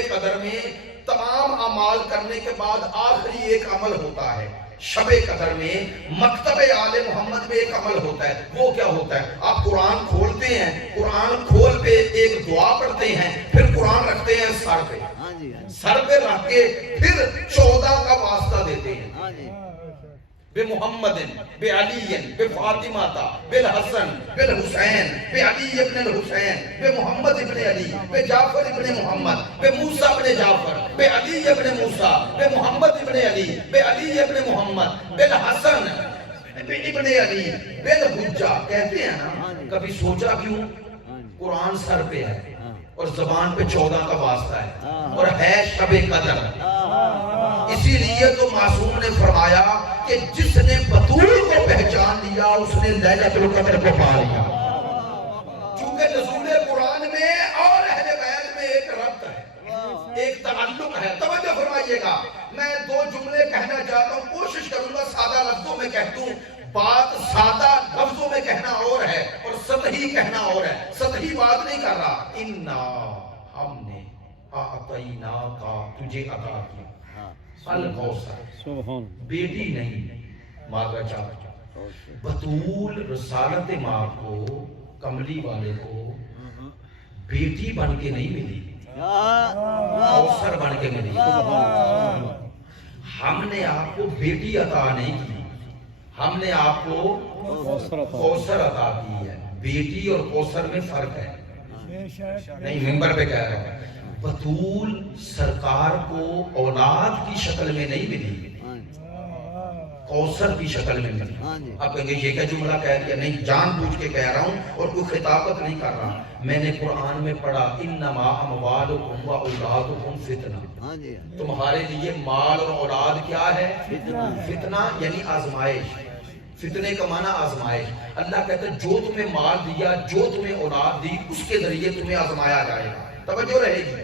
قدر میں تمام اعمال کرنے کے بعد آخری ایک عمل ہوتا ہے. شب قدر میں مکتب آل محمد میں ایک عمل ہوتا ہے. وہ کیا ہوتا ہے؟ آپ قرآن کھولتے ہیں, قرآن کھول پہ ایک دعا پڑھتے ہیں, پھر قرآن رکھتے ہیں سر پہ, سر پہ رکھ کے پھر 14 کا واسطہ دیتے ہیں. بے محمد بے علی بے فاطمہ بے الحسن بے الحسین بے علی ابن الحسین بے محمد ابن علی بے جعفر ابن محمد بے موسیٰ ابن جعفر بے علی ابن موسیٰ بے محمد ابن علی بے علی ابن محمد بے الحسن ابن علی بے الحجہ. کہتے ہیں نا, کبھی سوچا کیوں قرآن سر پہ ہے اور زبان پہ 14 کا واسطہ ہے اور ہے شب قدر. اسی لیے تو معصوم نے فرمایا کہ جس نے بطول کو پہچان لیا اس نے لیلۃ القدر کو پا لیا. چونکہ نزول قرآن میں اور اہل بیت میں ایک ربط ہے, ایک تعلق ہے. توجہ فرمائیے گا. میں 2 جملے کہنا چاہتا ہوں, کوشش کروں گا سادہ لفظوں میں کہہ دوں. بات سادہ لفظوں میں کہنا اور ہے اور سطحی کہنا اور ہے. سطحی بات نہیں کر رہا. انا, ہم نے, اعطیناک, تجھے عطا کیا الکوثر. سبحان. بیٹی نہیں, ماں کا چاچا. بطول رسالت ماں کو, کملی والے کو بیٹی بن کے نہیں ملی, کوثر بن کے ملی. ہم نے آپ کو بیٹی عطا نہیں کی, ہم نے آپ کو کوثر عطا کی ہے. بیٹی اور کوثر میں فرق ہے. نہیں ممبر پہ کہہ رہا ہوں. بطول سرکار کو اولاد کی شکل میں نہیں ملی, کوثر کی شکل میں ملی. ہاں جی. آپ کہیں گے یہ کیا جملہ کہہ دیا؟ نہیں، جان بوجھ کے کہہ رہا ہوں اور کوئی خطابت نہیں کر رہا. میں نے قرآن میں پڑھا انما اموالکم و اولادکم فتنہ. ہاں جی. تمہارے لیے مال اور اولاد کیا ہے؟ فتنہ یعنی آزمائش. فتنے کا معنی آزمائش. اللہ کہتا ہے جو تمہیں مال دیا، جو تمہیں اولاد دی، اس کے ذریعے تمہیں آزمایا جائے گا. توجہ رہے گی،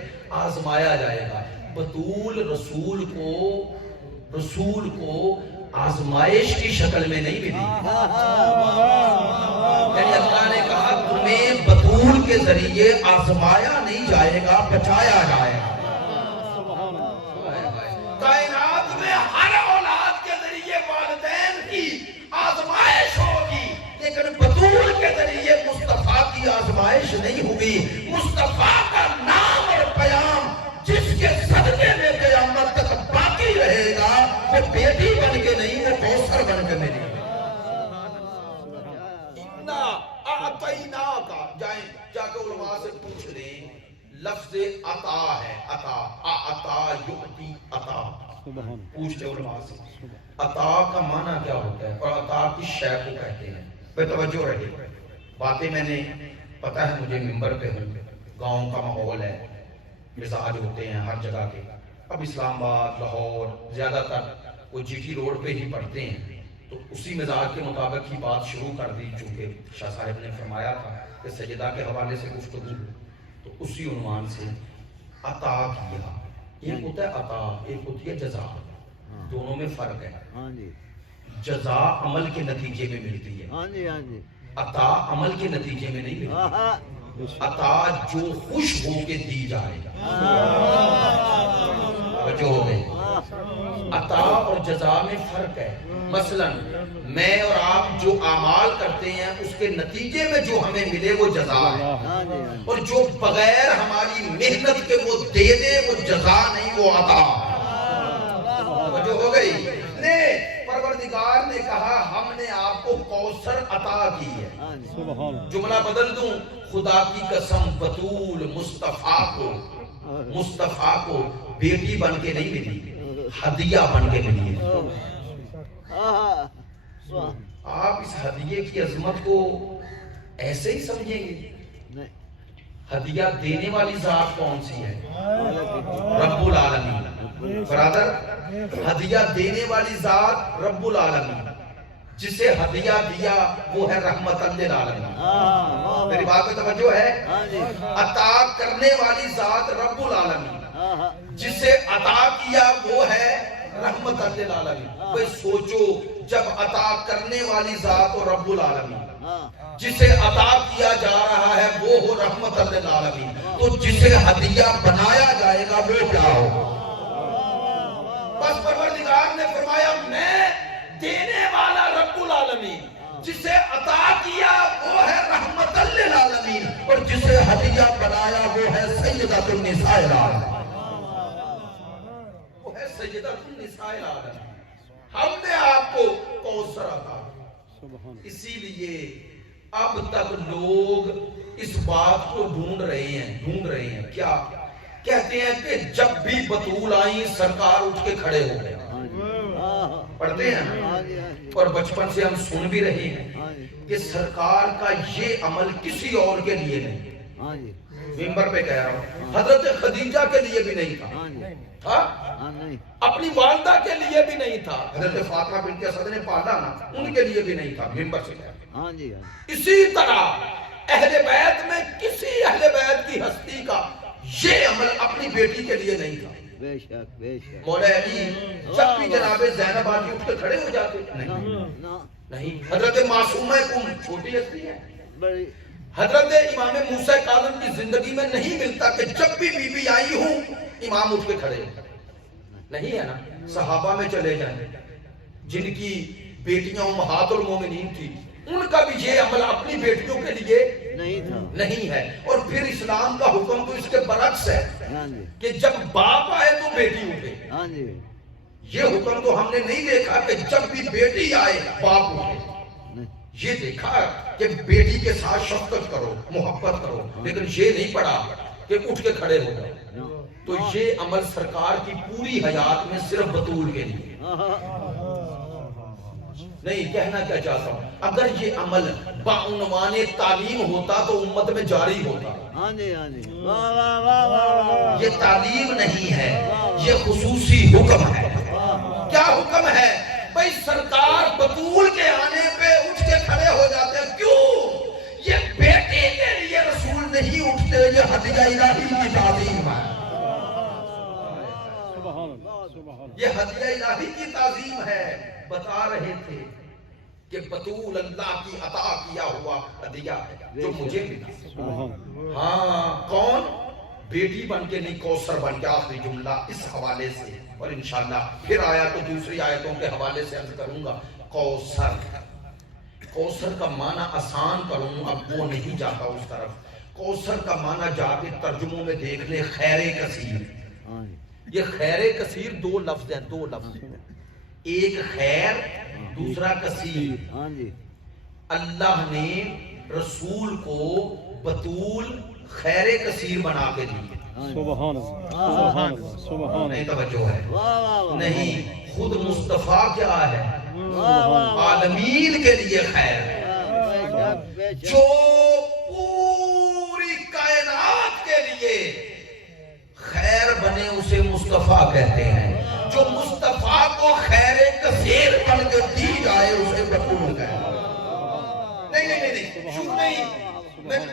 آزمایا جائے گا. بطول رسول کو آزمائش کی شکل میں نہیں ملی. یعنی اللہ نے کہا تمہیں بطول کے ذریعے آزمایا نہیں جائے گا، بچایا جائے گا. کائنات میں ہر اولاد کے ذریعے والدین کی آزمائش ہوگی، لیکن بطول کے ذریعے مصطفیٰ کی آزمائش نہیں ہوگی. مصطفیٰ کا نام اور پیام جس کے صدقے میں قیامت تک باقی رہے گا، وہ بیٹی بن کے نہیں، وہ کوثر بن کے ملے گا. اِنَّا أَعْطَيْنَاكَ. جائیں جا کے علماء سے پوچھ لیں، لفظ عطا ہے، عطا، عطا یعطی عطا. پوچھ لیں علماء سے عطا کا معنی کیا ہوتا ہے اور عطا کس شے کو کہتے ہیں. بے توجہ رہے. باتیں میں نے پتہ ہے مجھے ممبر پہ ہوں، گاؤں کا ماحول ہے، مزاج ہوتے ہیں ہر جگہ کے. اب اسلام آباد، لاہور زیادہ تر وہ جی ٹی روڈ پہ ہی پڑھتے ہیں، تو اسی مزاج کے مطابق ہی بات شروع کر دی. چونکہ شاہ صاحب نے فرمایا تھا کہ سجدہ کے حوالے سے گفتگو، تو اسی عنوان سے عطا کیا. ایک ہوتا ہے عطا، ایک ہوتی ہے جزا. دونوں میں فرق ہے. ہاں جی. جزا عمل کے نتیجے میں ملتی ہے، ہاں جی. ہاں جی. عطا عمل کے نتیجے میں نہیں ملتی. عطا جو خوش ہو کے دی جائے گا. جو ہو گئی. عطا اور جزا میں فرق ہے. مثلا میں اور آپ جو اعمال کرتے ہیں اس کے نتیجے میں جو ہمیں ملے وہ جزا ہے، اور جو بغیر ہماری محنت کے وہ دے دے وہ جزا نہیں، وہ عطا. جو ہو گئی. پروردگار نے کہا ہم نے آپ کو کوثر عطا کی ہے. جملہ بدل دوں، خدا کی قسم بطول مصطفیٰ کو بیٹی بن کے نہیں ملی، ہدیہ بن کے ملی ہے. آپ اس ہدیے کی عظمت کو ایسے ہی سمجھیں گے؟ ہدیہ دینے والی ذات کون سی ہے؟ رب العالمین. برادر، ہدیہ دینے والی ذات رب العالمین. جسے ہدیہ دیا وہ ہے رحمت للعالمین. میری بات میں توجہ ہے؟ عطا کرنے والی ذات رب العالمین، جسے عطا کیا وہ ہے رحمت للعالمین. بھئی سوچو، جب عطا کرنے والی ذات و رب العالمین، جسے عطا کیا جا رہا ہے وہ ہو رحمت للعالمین، تو جسے ہدیہ بنایا جائے گا وہ کیا ہو؟ بس پروردگار نے فرمایا میں دینے والا رب العالمین، جسے عطا کیا وہ ہے رحمت للعالمین، اور جسے ہدیہ بنایا وہ ہے سیدۃ النساء العالمین. وہ ہے سیدۃ النساء العالمین. ہم نے آپ کو کوثر عطا. اسی لیے اب تک لوگ اس بات کو ڈھونڈ رہے ہیں کیا کہتے ہیں کہ جب بھی بطول آئیں سرکار اٹھ کے کھڑے ہو گئے. پڑھتے ہیں اور بچپن سے ہم سن بھی رہے ہیں کہ سرکار کا یہ عمل کسی اور کے لیے نہیں. ممبر پہ کہہ رہا ہوں، حضرت خدیجہ کے لیے بھی نہیں تھا، اپنی والدہ کے لیے بھی نہیں تھا، حضرت فاطمہ بنت اسد نے پالا نا، ان کے لیے بھی نہیں تھا. ممبر سے کہہ رہا ہوں. اسی طرح اہل بیت میں کسی اہل بیت کی ہستی کا یہ عمل اپنی بیٹی کے لیے نہیں تھا. بے شک بے شک. مولا علی جب بھی جناب زینب آتی اٹھ کے کھڑے ہو جاتے نہیں. حضرت معصومہ کم چھوٹی ہستی ہے. حضرت امام موسیٰ کاظم کی زندگی میں نہیں ملتا کہ جب بھی بی بی آئی ہوں امام اٹھ کے کھڑے نہیں ہے نا. صحابہ میں چلے جائیں جن کی بیٹیاں امہات المومنین تھی، ان کا بھی یہ عمل اپنی بیٹیوں کے لیے نہیں ہے. اور پھر اسلام کا حکم تو اس کے برعکس ہے کہ جب باپ آئے تو بیٹی اٹھے. یہ حکم تو ہم نے نہیں دیکھا کہ جب بھی بیٹی آئے باپ اٹھے. یہ دیکھا کہ بیٹی کے ساتھ شفقت کرو، محبت کرو، لیکن یہ نہیں پڑھا کہ اٹھ کے کھڑے ہو جائے. تو یہ عمل سرکار کی پوری حیات میں صرف بطول کے لیے. نہیں کہنا کیا چاہتا ہوں، اگر یہ عمل بعنوان تعلیم ہوتا تو امت میں جاری ہوتا. ہاں جی ہاں جی واہ واہ واہ واہ. یہ تعلیم نہیں ہے، یہ خصوصی حکم ہے. کیا حکم ہے؟ بھئی سرکار بطول کے آنے پہ اٹھ کے کھڑے ہو جاتے ہیں. کیوں؟ یہ بیٹی کے لیے رسول نہیں اٹھتے، یہ ہدیہ الہی کی تعظیم ہے. سبحان اللہ سبحان اللہ. یہ ہدیہ الہی کی تعظیم ہے. بتا رہے تھے کہ بطول اللہ کی عطا کیا ہوا ہدیہ ہے جو مجھے ملا. سبحان اللہ. ہاں کون؟ بیٹی بن کے نہیں، کوثر بن کے. آخری جملہ اس حوالے سے، اور انشاءاللہ پھر آیا تو دوسری آیتوں کے حوالے سے عرض کروں گا. کوثر، کوثر کا معنی آسان کروں، اب وہ نہیں جاتا اس طرف. کوثر کا معنی جا کے ترجموں میں دیکھ لے، خیر کثیر. یہ خیر کثیر دو لفظ ہیں، دو لفظ ہیں. ایک خیر، دوسرا کثیر. ہاں جی اللہ نے رسول کو بطول خیر کثیر بنا کے دی. سبحان اللہ سبحان اللہ سبحان نہیں اللہ. توجہ ہے؟ واہ واہ واہ. نہیں، خود مصطفیٰ کیا ہے؟ واہ واہ واہ. عالمین کے لیے خیر ہے. بے شک بے شک. جو پوری کائنات کے لیے خیر بنے اسے مصطفیٰ کہتے ہیں. جو مصطفیٰ کو خیر کثیر بن کے دی جائے اسے بطول کہتے ہیں. نہیں نہیں نہیں شروع نہیں.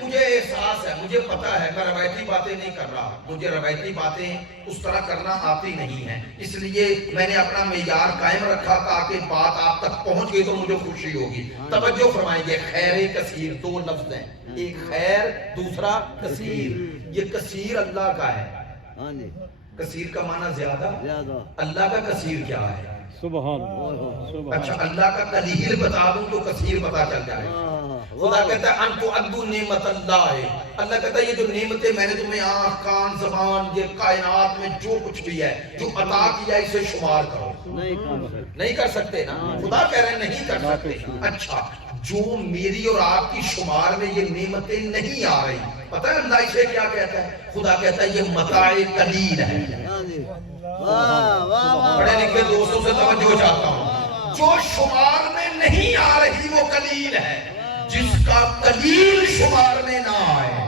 مجھے احساس ہے، مجھے پتا ہے، میں روایتی باتیں نہیں کر رہا. مجھے روایتی باتیں اس طرح کرنا آتی نہیں ہیں، اس لیے میں نے اپنا معیار قائم رکھا تاکہ بات آپ تک پہنچ گئی تو مجھے خوشی ہوگی. توجہ فرمائیں گے. خیر کثیر دو لفظ ہیں، ایک خیر دوسرا کثیر. یہ کثیر اللہ کا ہے. ہاں جی کثیر کا معنی زیادہ، زیادہ. اللہ کا کثیر کیا ہے؟ سبحان اللہ سبحان اچھا اللہ. اللہ کا قلیل بتا دوں تو کثیر پتا چل جائے. خدا کہتا ہے انتو ادو نعمت اللہ ہے. اللہ کہتا ہے یہ جو نعمتیں میں نے تمہیں آنکھ کان زبان یہ کائنات میں جو کچھ بھی ہے جو عطا کیا اسے شمار کرو. نہیں کر سکتے. نہیں کر سکتے نا. خدا کہہ رہے ہیں نہیں کر سکتے. اچھا جو میری اور آپ کی شمار میں یہ نعمتیں نہیں آ رہی، پتہ ہے اللہ اسے کیا کہتا ہے؟ خدا کہتا ہے یہ متاع قلیل ہے. ہاں جی واہ واہ واہ. پڑھے لکھے دوستوں سے توجہ چاہتا ہوں. جو شمار میں نہیں آ رہی وہ قلیل ہے. جس کا قلیل شمار میں نہ آئے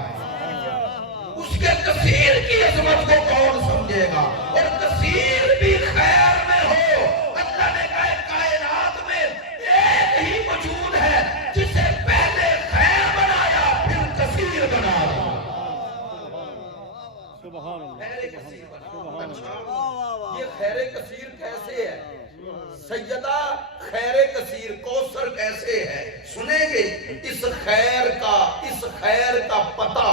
اس کے کثیر کی عظمت کو کون سمجھے گا؟ اور کثیر بھی خیر میں ہو. اللہ نے کہا کائنات میں ایک ہی وجود ہے جسے پہلے خیر بنایا پھر کثیر بنایا. سبحان اللہ خیر کثیر بنایا. واہ اچھا واہ واہ. یہ خیر کثیر کیسے ہے؟ سیدہ خیر کثیر کوثر کیسے ہے سنیں گے. اس خیر کا پتہ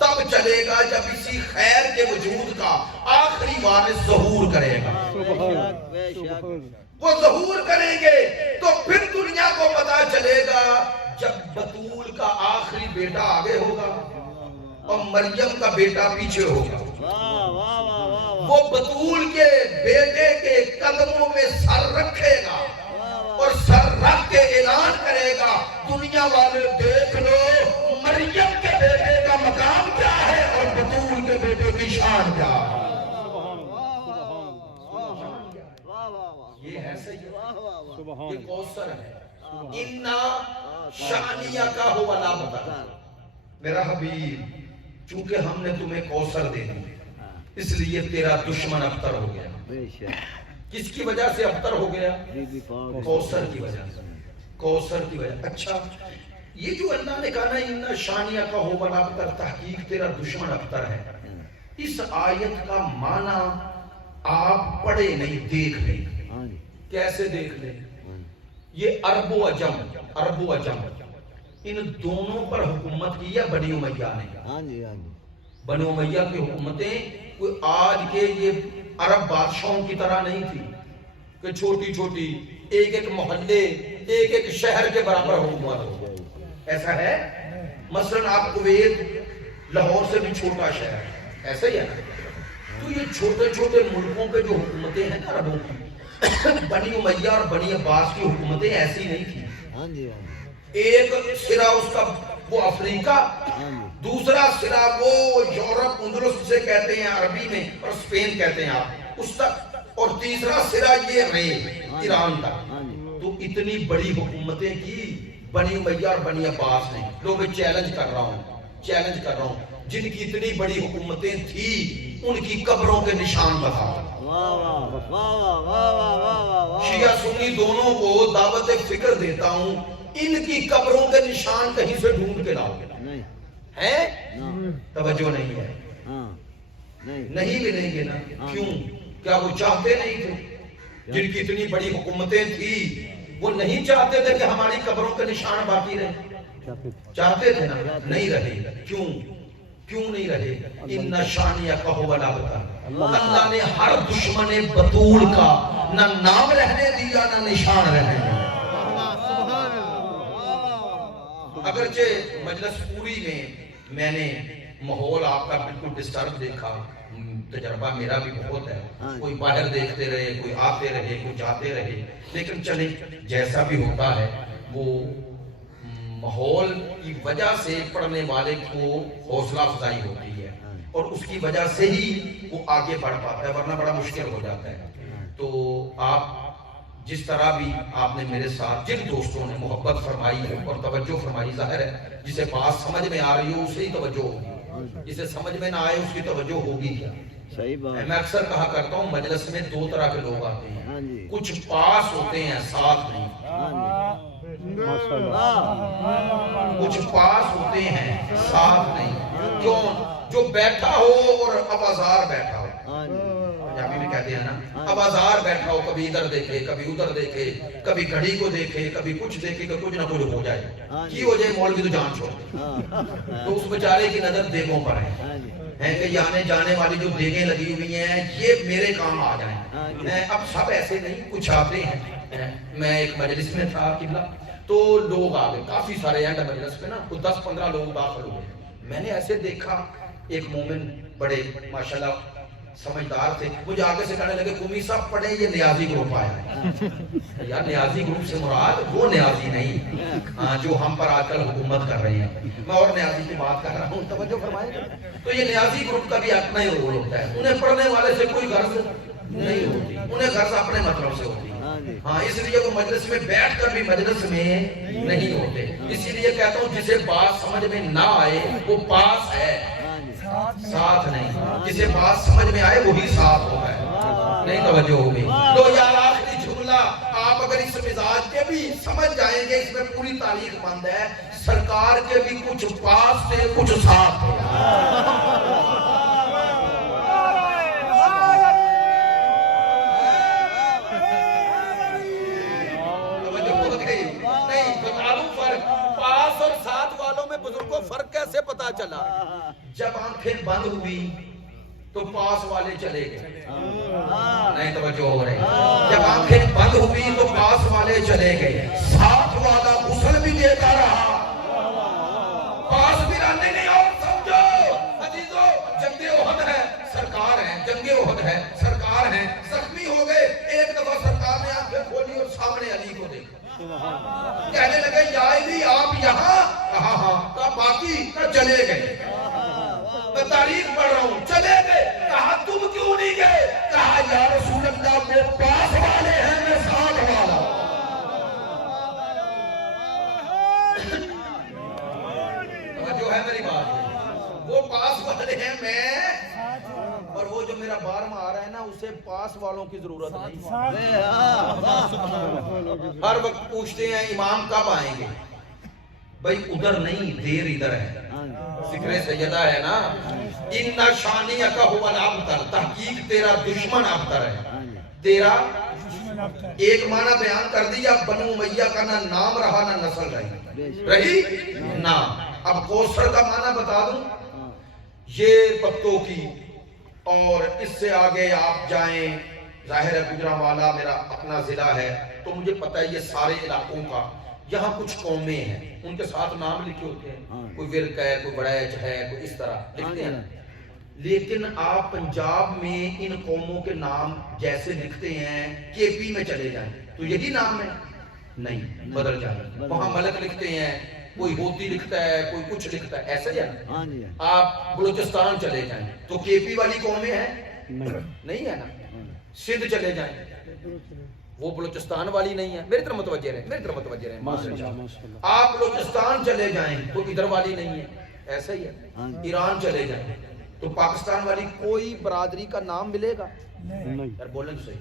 تب چلے گا جب اسی خیر کے وجود کا آخری وارث ظہور کرے گا. سبحان اللہ بے شک. سبحان اللہ. وہ ظہور کریں گے تو پھر دنیا کو پتا چلے گا جب بطول کا آخری بیٹا آگے ہوگا اور مریم کا بیٹا پیچھے ہوگا. واہ واہ واہ واہ. وہ بطول کے بیٹے کے قدموں میں سر رکھے گا اور سر رکھ کے اعلان کرے گا دنیا والے دیکھ لو مریم کے بیٹے کا مقام کیا ہے اور بطول کے بیٹے کی شان کیا ہے. سبحان اللہ واہ واہ واہ. یہ ہے سید، واہ واہ واہ. سبحان یہ اللہ. کوثر ہے. انا شانیہ کا ہو ولا بتا. میرا حبیب چونکہ ہم نے تمہیں کوثر دے دی اس لیے تیرا دشمن ابتر ہو گیا. بے شک. کس کی وجہ سے ابتر ہو گیا؟ بی بی پاک. کوثر کی وجہ سے. کوثر کی وجہ. اچھا یہ جو اللہ نے کہا نا ان شانیہ کا ہو بنا ابتر، تحقیق تیرا دشمن ابتر ہے. اس آیت کا معنی آپ پڑھے نہیں دیکھ لیں. ہاں جی. کیسے دیکھ لیں؟ یہ عرب و عجم ان دونوں پر حکومت کی ہے بنی امیہ نے. ہاں جی ہاں جی. بنی امیہ کی حکومتیں کوئی آج کے یہ عرب بادشاہوں کی طرح نہیں تھی کہ چھوٹی چھوٹی ایک ایک محلے ایک ایک شہر کے برابر حکومت ہو. ایسا ہے مثلا آپ کویت لاہور سے بھی چھوٹا شہر ایسا ہی ہے نا. تو یہ چھوٹے چھوٹے ملکوں کے جو حکومتیں ہیں نا عربوں کی، بنی امیہ اور بنی عباس کی حکومتیں ایسی نہیں تھی. ہاں جی ہاں جی. ایک سرا اس کا وہ افریقہ، دوسرا سرا وہ یورپ اندلس سے کہتے ہیں عربی میں اور اسپین کہتے ہیں آپ اس تک، اور تیسرا سرا یہ رے ایران تک. تو اتنی بڑی حکومتیں کی بنی امیہ اور بنی عباس نے. لوگ چیلنج کر رہا ہوں جن کی اتنی بڑی حکومتیں تھی ان کی قبروں کے نشان بتا. شیعہ سنی دونوں کو دعوت فکر دیتا ہوں, ان کی قبروں کے نشان کہیں سے ڈھونڈ کے لاؤ. ہیں توجہ نہیں ہے, نہیں ملیں گے نا. کیوں؟ کیا وہ چاہتے نہیں تھے؟ جن کی اتنی بڑی حکومتیں تھی وہ نہیں چاہتے تھے کہ ہماری قبروں کے نشان باقی رہے؟ چاہتے تھے نا, نہیں رہے. کیوں نہیں رہے؟ ان شانیہ هو الابتر. اللہ نے ہر دشمن بطول کا نہ نام رہنے دیا نہ نشان رہنے دیا. اگرچہ مجلس پوری میں نے ماحول آپ کا بالکل ڈسٹرب دیکھا, تجربہ میرا بھی بہت ہے, کوئی باہر دیکھتے رہے, کوئی آتے رہے, کوئی جاتے رہے, لیکن چلیں جیسا بھی ہوتا ہے وہ ماحول کی وجہ سے پڑھنے والے کو حوصلہ افزائی ہوتی ہے اور اس کی وجہ سے ہی وہ آگے بڑھ پاتا ہے, ورنہ بڑا مشکل ہو جاتا ہے. تو آپ جس طرح بھی آپ نے میرے ساتھ جن دوستوں نے محبت فرمائی ہے اور توجہ فرمائی, ظاہر ہے جسے بات سمجھ میں آ رہی ہو اسے ہی توجہ ہوگی, جسے سمجھ میں نہ آئے اس کی توجہ ہوگی کیا. صحیح بات. میں اکثر کہا کرتا ہوں مجلس میں دو طرح کے لوگ آتے ہیں, کچھ پاس ہوتے ہیں ساتھ نہیں, کچھ پاس ہوتے ہیں ساتھ نہیں. جو بیٹھا ہو اور آوازار بیٹھا ہو, پنجابی میں کہتے ہیں نا آوازار بیٹھا ہو, کبھی ادھر دیکھے کبھی ادھر دیکھے, کبھی گھڑی کو دیکھے کبھی کچھ دیکھے کہ کچھ نہ کچھ ہو جائے, کی ہو جائے مولوی تو جان چھوڑ. تو اس بیچارے کی نظر دیگوں پر ہے کہ یہ آنے جانے والی جو دیگیں لگی ہوئی ہیں یہ میرے کام آ جائیں. اب سب ایسے نہیں, کچھ آتے ہیں. میں ایک مجلس میں تھا قبلہ, تو لوگ آ گئے کافی سارے ہیں مجلس میں نا, 10-15 لوگ داخل ہوئے. میں نے ایسے دیکھا ایک مومن بڑے ماشاءاللہ سمجھدار تھے, مجھے آگے سے کہنے لگے قومی صاحب پڑھیں یہ نیازی گروپ آیا ہے. یار نیازی گروپ سے مراد وہ نیازی نہیں جو ہم پر آج کل حکومت کر رہے ہیں, میں اور نیازی کی بات کر رہا ہوں, توجہ فرمائیں. تو یہ نیازی گروپ کا بھی اپنا ہی رول ہوتا ہے, انہیں پڑھنے والے سے کوئی غرض نہیں ہوتی, انہیں غرض اپنے مطلب سے ہوتی ہے. ہاں اس لیے وہ مجلس میں بیٹھ کر بھی مجلس میں نہیں ہوتے. اسی لیے کہتا ہوں جسے بات سمجھ میں نہ آئے وہ پاس ہے, ساتھ نہیں. جسے بات سمجھ میں آئے وہی ساتھ ہوگا ہے. نہیں توجہ ہوگی. تو یار آخری جملہ آپ اگر اس مزاج کے بھی سمجھ جائیں گے, اس میں پوری تاریخ بند ہے, سرکار کے بھی کچھ پاس تھے کچھ ساتھ تھے. پاس اور ساتھ والوں میں بزرگوں فرق کیسے پتا چلا؟ جب آنکھیں بند ہوئی تو پاس والے چلے گئے. نہیں توجہ ہو رہی. جب آنکھیں بند ہوئی تو پاس والے چلے گئے, ساتھ والا غسل بھی دیتا رہا, پاس بھی رہنے نہیں. اور سمجھو عزیزو, جنگ احد ہے سرکار ہیں, جنگ احد ہے سرکار ہیں, زخمی ہو گئے. ایک دفعہ سرکار نے آنکھیں کھولی اور سامنے علی کو دیکھا, کہنے لگے یا علی آپ یہاں؟ کہا ہاں. کہا باقی؟ کہا چلے گئے. میں تاریخ پڑھ رہا ہوں, چلے گئے. کہا تم کیوں نہیں گئے؟ کہا یا رسول اللہ وہ پاس والے ہیں میں ساتھ والا. جو ہے میری بات, وہ پاس والے ہیں میں, اور وہ جو میرا بار میں آ رہا ہے نا اسے پاس والوں کی ضرورت نہیں. ہر وقت پوچھتے ہیں امام کب آئیں گے, بھائی ادھر نہیں دیر ادھر ہے. ذکر سیدہ ہے نا, ان شانیہ هو الابتر, تحقیق تیرا دشمن ابتر ہے. تیرا ایک معنی بیان کر دیا, بنو امیہ کا نہ نام رہا نہ نسل رہی نام. اب کوثر کا معنی بتا دوں, یہ پتوں کی, اور اس سے آگے آپ جائیں, ظاہر ہے گجرانوالہ میرا اپنا ضلع ہے تو مجھے پتہ ہے یہ سارے علاقوں کا, یہاں کچھ قومیں ہیں ان کے ساتھ نام لکھے ہوتے ہیں, کوئی ورق ہے, کوئی بڑیچ ہے, کوئی اس طرح لکھتے ہیں. لیکن آپ پنجاب میں ان قوموں کے نام جیسے لکھتے ہیں, کے پی میں چلے جائیں تو یہی نام ہے نہیں, بدل جائیں. وہاں ملک لکھتے ہیں, کوئی ہوتی لکھتا ہے, کوئی کچھ لکھتا ہے, ایسا ہی ہے. آپ بلوچستان چلے جائیں تو کے پی والی قومیں ہیں نہیں ہے نا. سندھ چلے جائیں وہ بلوچستان والی نہیں ہے. میری طرف متوجہ رہیں, میری طرف متوجہ رہیں. ماشاءاللہ ماشاءاللہ. آپ بلوچستان چلے جائیں تو ادھر والی نہیں ہے, ایسا ہی ہے. ایران چلے جائیں تو پاکستان والی کوئی برادری کا نام ملے گا؟ نہیں یار بولیں تو صحیح,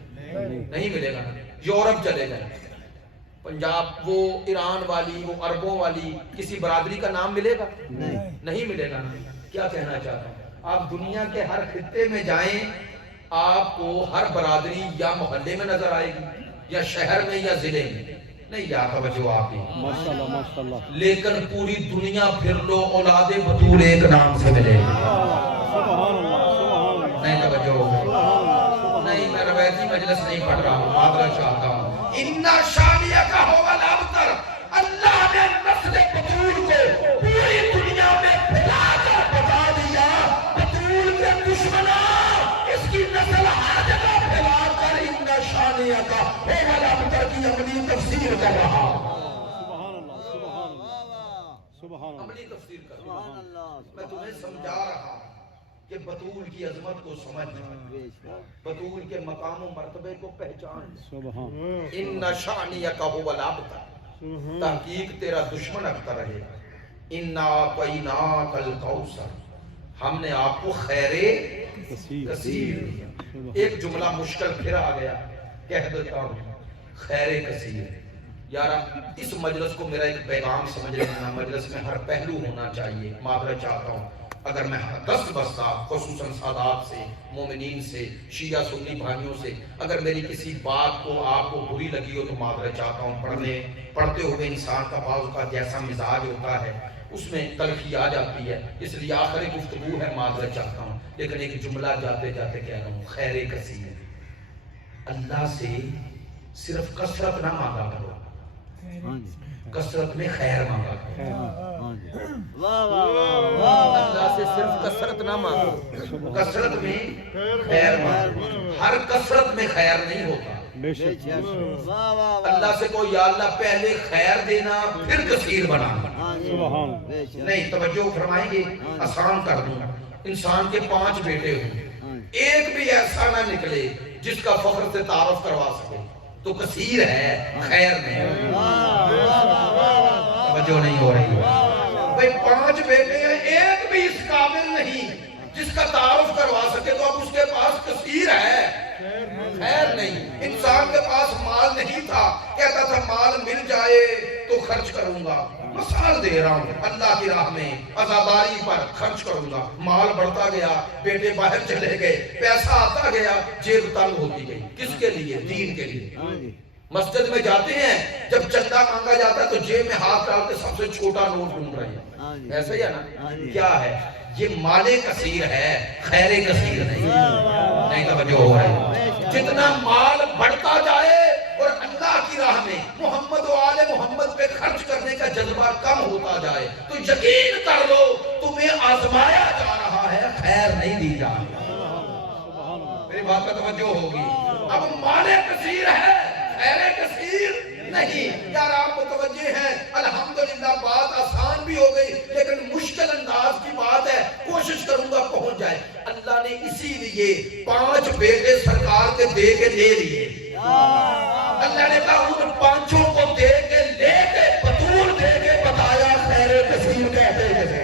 نہیں ملے گا. یورپ چلے جائیں, پنجاب وہ ایران والی, وہ عربوں والی, کسی برادری کا نام ملے گا؟ نہیں ملے گا. کیا کہنا چاہتا ہوں, آپ دنیا کے ہر خطے میں جائیں, آپ کو ہر برادری یا محلے میں نظر آئے گی, یا شہر میں یا ضلع میں. نہیں یار توجہ آپ کی. ماشاءاللہ ماشاءاللہ. لیکن پوری دنیا پھر لو, اولاد بطول ایک نام سے ملے گی. سبحان اللہ سبحان اللہ. نہیں توجہ ہو گئی. نہیں, میں روایتی مجلس نہیں پڑھ رہا ہوں, معذرت چاہتا ہوں. اِنَّ شَانِئَکَ هُوَ الْأَبْتَرُ, اللہ نے نسل بطول کو پوری دنیا میں پھیلا کر بتا دیا. بطول کے دشمنوں, اس کی نسل ہر جگہ پھیلا کر اِنَّ شَانِئَکَ هُوَ الْأَبْتَرُ کی عملی تفسیر کر رہا. سبحان اللہ سبحان اللہ سبحان اللہ. عملی تفسیر کر رہا. میں تمہیں سمجھا رہا ہوں کہ بطول کی عظمت کو سمجھ, بطول کے مقام و مرتبے کو پہچان. سبحان. اِنَّ شَانِئَکَ هُوَ الْأَبْتَرُ, تحقیق تیرا دشمن ابتر ہے. اِنَّا أَعْطَيْنَاكَ الْكَوْثَرَ, ہم نے آپ کو خیر کثیر. کثیر دیا. ایک جملہ مشکل پھر آ گیا, کہہ دیتا ہوں, خیر کثیر. یارا اس مجلس کو میرا ایک پیغام سمجھ لینا, مجلس میں ہر پہلو ہونا چاہیے. معذرت چاہتا ہوں اگر میں دست بستہ خصوصاً سادات سے, مومنین سے, شیعہ سنی بھائیوں سے اگر میری کسی بات کو آپ کو بری لگی ہو تو معذرت چاہتا ہوں. پڑھتے ہوئے انسان کا بعض کا جیسا مزاج ہوتا ہے اس میں تلخی آ جاتی ہے, اس لیے آخری گفتگو ہے, معذرت چاہتا ہوں. لیکن ایک جملہ جاتے جاتے کہہ رہا ہوں, خیر کثیر. اللہ سے صرف کثرت نہ مانگا کرو, کثرت میں خیر مانگا کرو. اللہ سے صرف کثرت نہ مانگو, کثرت میں خیر مانگو. ہر کثرت میں خیر نہیں ہوتا. بے شک. اللہ سے کوئی یا اللہ پہلے خیر دینا پھر کثیر بنانا. سبحان. نہیں توجہ فرمائیں گے, آسان کر دوں. انسان کے 5 بیٹے ہوں, ایک بھی ایسا نہ نکلے جس کا فخر سے تعارف کروا سکے تو کثیر ہے, خیر نہیں. توجہ نہیں ہو رہی. بھئی 5 بیٹے ہیں, ایک بھی اس قابل نہیں جس کا تعارف کروا سکے تو اب اس کے پاس کثیر ہے, خیر نہیں. انسان کے پاس مال نہیں تھا, کہتا تھا مال مل جائے تو خرچ کروں گا. مثال دے رہا ہوں, اللہ کی راہ میں عزاداری پر خرچ کروں گا. مال بڑھتا گیا, بیٹے باہر چلے گئے, پیسہ آتا گیا, جیب تنگ ہوتی گئی. کس کے لیے؟ دین کے لیے. مسجد میں جاتے ہیں, جب چندہ مانگا جاتا ہے تو جیب میں ہاتھ ڈال کے سب سے چھوٹا نوٹ ڈھونڈ رہے ہیں. ایسا ہی ہے نا؟ کیا ہے یہ؟ مال کثیر ہے, خیر کثیر نہیں. نہیں توجہ ہو رہی. جتنا مال بڑھتا جائے اور اللہ کی راہ میں محمد و آل محمد پہ خرچ کرنے کا جذبہ کم ہوتا جائے تو یقین کر لو تمہیں آزمایا جا رہا ہے, خیر نہیں دی جا رہی. میری بات کا توجہ ہوگی. اب مال کثیر ہے, خیر کثیر نہیں. یار آپ متوجہ ہیں, الحمدللہ بات آسان بھی ہو گئی لیکن مشکل انداز کی بات ہے, کوشش کروں گا پہنچ جائے. اللہ نے اسی لیے 5 بیٹے سرکار کے دے کے لے لیے. اللہ نے کہا ان 5 کو دے کے لے کے بطول دے کے بتایا خیر کثیر کہتے کسے.